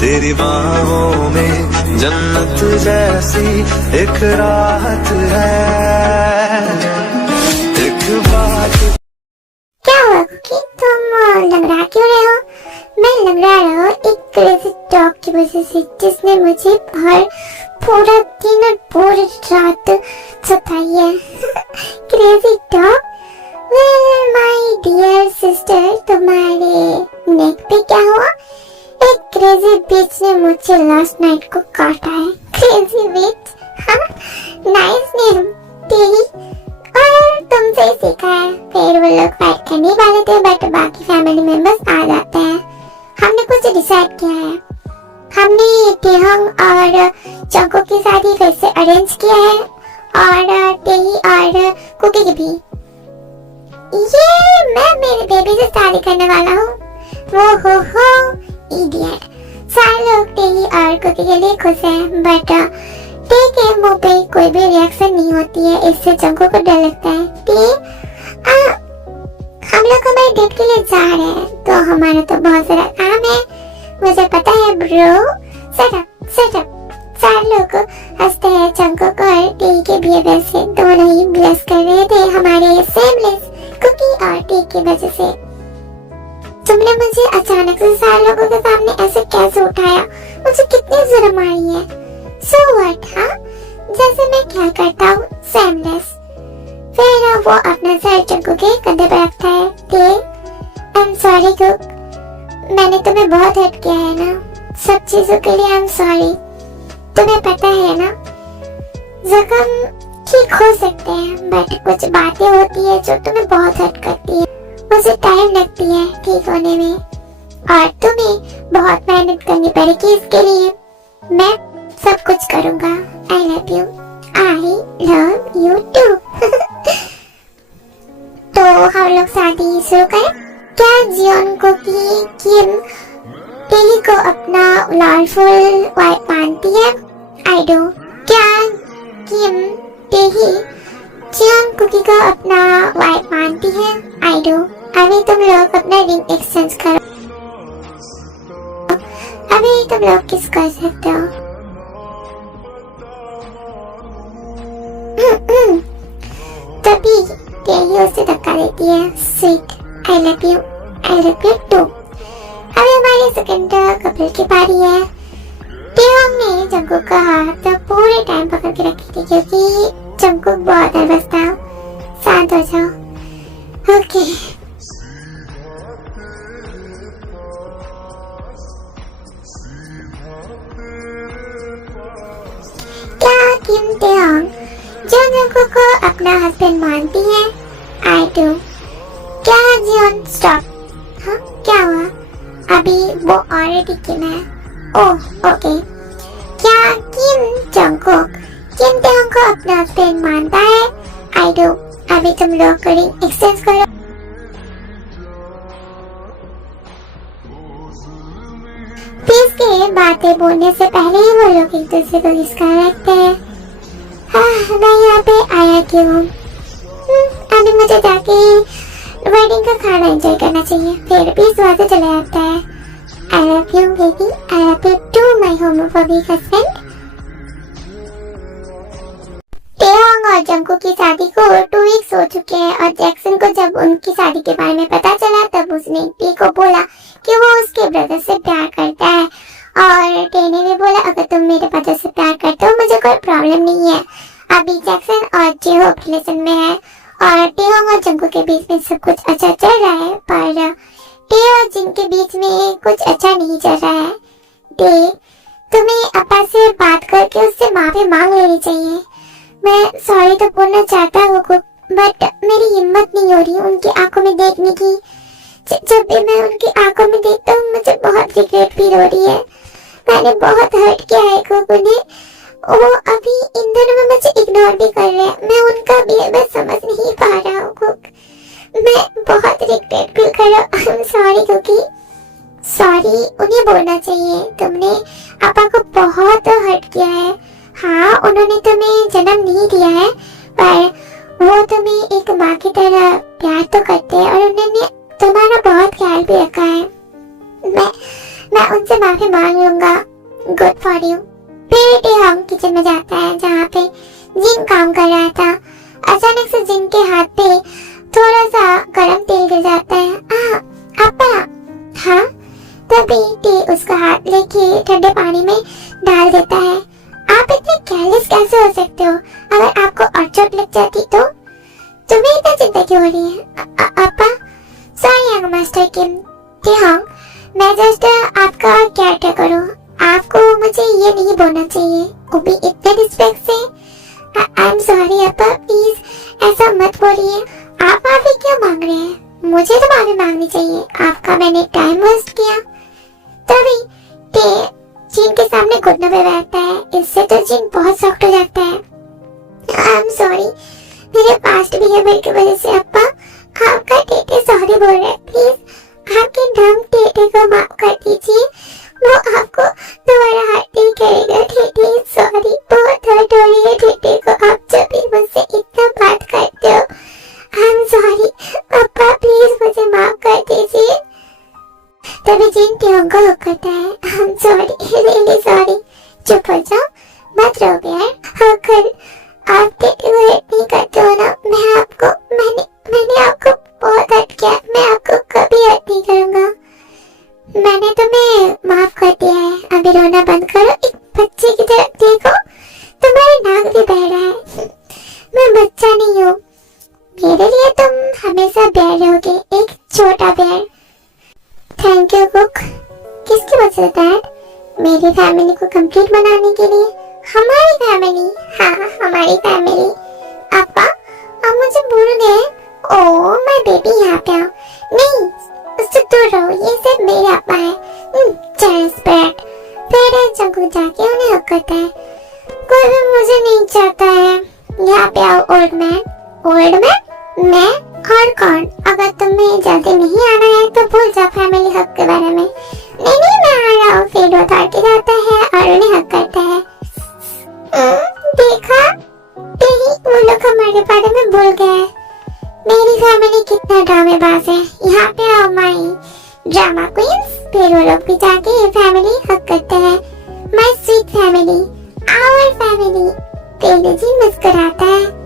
तेरी बाहों में जन्नत जैसी एक राहत है। क्या हुआ कि तुम लंगड़ा क्यों रहे हो? मैं लंगड़ा रहा हूँ एक क्रेजी डॉग की वजह से, जिसने मुझे पूरा दिन और पूरी रात सताई है। Crazy dog? Well my dear sister, तुम्हारे नेक पे क्या हुआ? एक क्रेजी बिच ने मुझे लास्ट नाइट को काटा है। क्रेजी बिच? हाँ, नाइस नेम तेरी, और तुमसे सीखा है। फिर वो लोग फाइट करने वाले थे, बट बाकी फैमिली मेंबर्स आ जाते हैं। हमने कुछ डिसाइड किया है। हमने टेहंग और जंगकुक की शादी फिर से अरेंज किया है और टेही और कुकी की भी। ये मैं मेरे बेबी से शादी करने वाला हूँ। वो हो इडियट। सारे लोग टेही और कुकी के लिए खुश हैं, बट टे के मुंह पे कोई भी रिएक्शन नहीं होती है। इससे जंगकुक को डर लगता है। हम लोग हमारे डेट के लिए जा रहे हैं, तो हमारा तो बहुत सारा काम है। मुझे पता है ब्रो। Shut up. सारे लोग हंसते हैं जंगकुक और टे के बिहेवियर से। दोनों ही ब्लेस कर रहे थे हमारे सेमलेस कुकी और टे की वजह से। तुमने मुझे अचानक से सारे लोगों के सामने ऐसे कैसे उठाया? मुझे कितनी शर्म आ रही है। So what, हाँ? जैसे मैं क्या करता हूँ, सेमलेस। फिर वो अपना सर जंगकुक के कंधे पर रखता है। आई एम सॉरी कुक, मैंने तुम्हें बहुत हर्ट किया है ना। सब चीजों के लिए आई एम सॉरी। तुम्हें पता है ना, जख्म ठीक हो सकते हैं, बट कुछ बातें होती है जो तुम्हें बहुत हर्ट करती है। मुझे टाइम लगती है ठीक होने में, और तुम्हें बहुत मेहनत करनी पड़ेगी इसके लिए। मैं सब कुछ करूँगा। I love you. I love you too. तो हम लोग शादी शुरू करें क्या? जियोन को की किम टेली को अपना लॉयफुल वाइफ मानती है? I do. क्या किम टेही जियोन कुकी को अपना वाइफ मानती है? I do. अभी तुम लोग अपना रिंग एक्सचेंज करो। अभी तुम लोग किस कर सकते हो? तभी टेही उसे धक्का देती है। Sweet I love you too. अभी हमारे सेकंड कपल की बारी है। टेहोंग ने जंगकुक का हाथ पूरे टाइम पकड़ के रखी थी क्योंकि जंगकुक बहुत नर्वस था। शांत हो जाओ। ओके। क्या किम टेहोंग जंगकुक को अपना हस्बैंड मानती है? I do. क्या जियोन स्टॉप? हाँ क्या हुआ? अभी वो ऑलरेडी किम है। Oh okay. क्या किम जंगकुक किम टेहोंग को अपना हस्बैंड मानता है? I do. अभी तुम लोग रिंग एक्सचेंज करो। प्लीज के बातें बोलने से पहले ही वो लोग एक दूसरे को किसका रखते हैं। हाँ मैं यहाँ पे आया क्यों हूँ? अभी मुझे जाके वेडिंग का खाना एंजॉय करना चाहिए। फिर भी स्वाद चले आता है। I love you baby, I love you too my homophobic husband. Taehyung और जंगकुक की शादी को 2 वीक्स हो चुके हैं और जैक्सन को जब उनकी शादी के बारे में पता चला तब उसने टी को बोला कि वो उसके ब्रदर से प्यार करता है और टे ने भी बोला अगर तुम मेरे ब्रदर से प्यार करते हो मुझे कोई प्रॉब्लम नहीं है। अभी जैक्सन और जेहोप रिलेशन में है और टेहोंग और जंगकुक के बीच में सब कुछ अच्छा चल रहा है पर टे और जिन के बीच में कुछ अच्छा नहीं चल रहा है। टे तुम्हें अपा से बात करके उससे माफी मांग लेनी चाहिए। मैं सॉरी तो बोलना चाहता हूँ बट मेरी हिम्मत नहीं हो रही उनकी आंखों में देखने की। जब भी मैं उनकी आंखों में देखता हूँ मुझे बहुत रिग्रेट फील हो रही है। मैंने बहुत हर्ट किया है कुक उन्हें। वो अभी इन दिनों में मुझे इग्नोर भी कर रहे हैं। मैं उनका बिहेवियर समझ नहीं पा रहा हूँ कुक। मैं बहुत रिग्रेट फील कर रहा हूँ। Sorry cookie. सॉरी उन्हें बोलना चाहिए। तुमने आपा को बहुत हर्ट किया है। हाँ उन्होंने तुम्हें जन्म नहीं दिया है पर वो तुम्हें एक माँ की तरह प्यार तो करते हैं और उन्होंने तुम्हारा बहुत ख्याल भी रखा है। मैं उनसे माफी मांग लूंगा। Good for you. फिर टेहोंग किचन में जाता है जहाँ पे जिन काम कर रहा था। अचानक से जिन के हाथ पे थोड़ा सा गरम तेल गिर जाता है। आपा। हाँ तभी टे उसका हाथ लेके ठंडे पानी में डाल देता है। आप इतने केयरलेस कैसे हो सकते हो? अगर आपको और चोट लग जाती तो? तुम्हें इतना चिंता क्यों हो रही है? आपा सॉरी यंग मास्टर किम टेहोंग मैं जस्ट आपका केयर टेकर हूँ। आपको मुझे ये नहीं बोलना चाहिए वो भी इतने रिस्पेक्ट से। आई एम सॉरी आपा प्लीज ऐसा मत बोलिए। आप माफी क्यों मांग रहे हैं? मुझे तो माफी मांगनी चाहिए। आपका मैंने टाइम वेस्ट किया। तभी टे जिन के सामने घुटनों पे बैठता है। इससे तो जिन बहुत सॉफ्ट हो जाता है। आई एम सॉरी मेरे पास्ट बिहेवियर की वजह से अपा आपका टेटे सॉरी बोल रहा है। प्लीज आपके डम टेटे को माफ कर दीजिए। वो आपको दोबारा हर्ट नहीं करेगा। टेटे सॉरी बहुत हर्ट हो रही है टेटे को। आप जब भी मुझसे इतना बात करते हो। आई एम सॉरी अपा प्लीज मुझे माफ कर दीजिए। तभी जिन टेहोंग को हुक करता है। I am sorry really sorry. चुप हो जाओ मत रो यार। अगर आप टेटे को हर्ट नहीं करते हो ना मैंने आपको बहुत हर्ट किया। मैं आपको कभी हर्ट नहीं करूंगा। मैंने तुम्हें माफ कर दिया है। अभी रोना बंद करो। एक बच्चे की तरफ देखो। तुम्हारे नाक भी बह रहा है। मैं बच्चा नहीं हूँ। मेरे लिए तुम हमेशा बेयर रहोगे। एक छोटा बेयर। Thank you cook. किसकी वजह से डैड? मेरी फैमिली को कंप्लीट बनाने के लिए। हमारी फैमिली? हाँ हमारी फैमिली। आपा आप मुझे भूल गए? ओह माय बेबी यहाँ पे आओ। नहीं उससे दूर रहो। ये सिर्फ मेरे आपा है। रिस्पेक्ट। फिर जंगकुक जाके उन्हें हक करता है। कोई भी मुझे नहीं चाहता है। यहाँ पे आओ ओल्ड मैन। Old man? मैं? और कौन? अगर तुम्हें जल्दी नहीं आना है तो भूल जाओ फैमिली हक के बारे में। नहीं मैं आ रहा हूँ। फिर वो दौड़ के जाता है और उन्हें हक करता है। देखा नहीं, वो लोग हमारे बारे में भूल गए। मेरी फैमिली कितना ड्रामेबाज है। यहाँ पे आओ माई ड्रामा क्वींस। फिर वो लोग भी जाके फैमिली हक करते हैं। My sweet family, our family. तेरे जी मुस्कुराता है।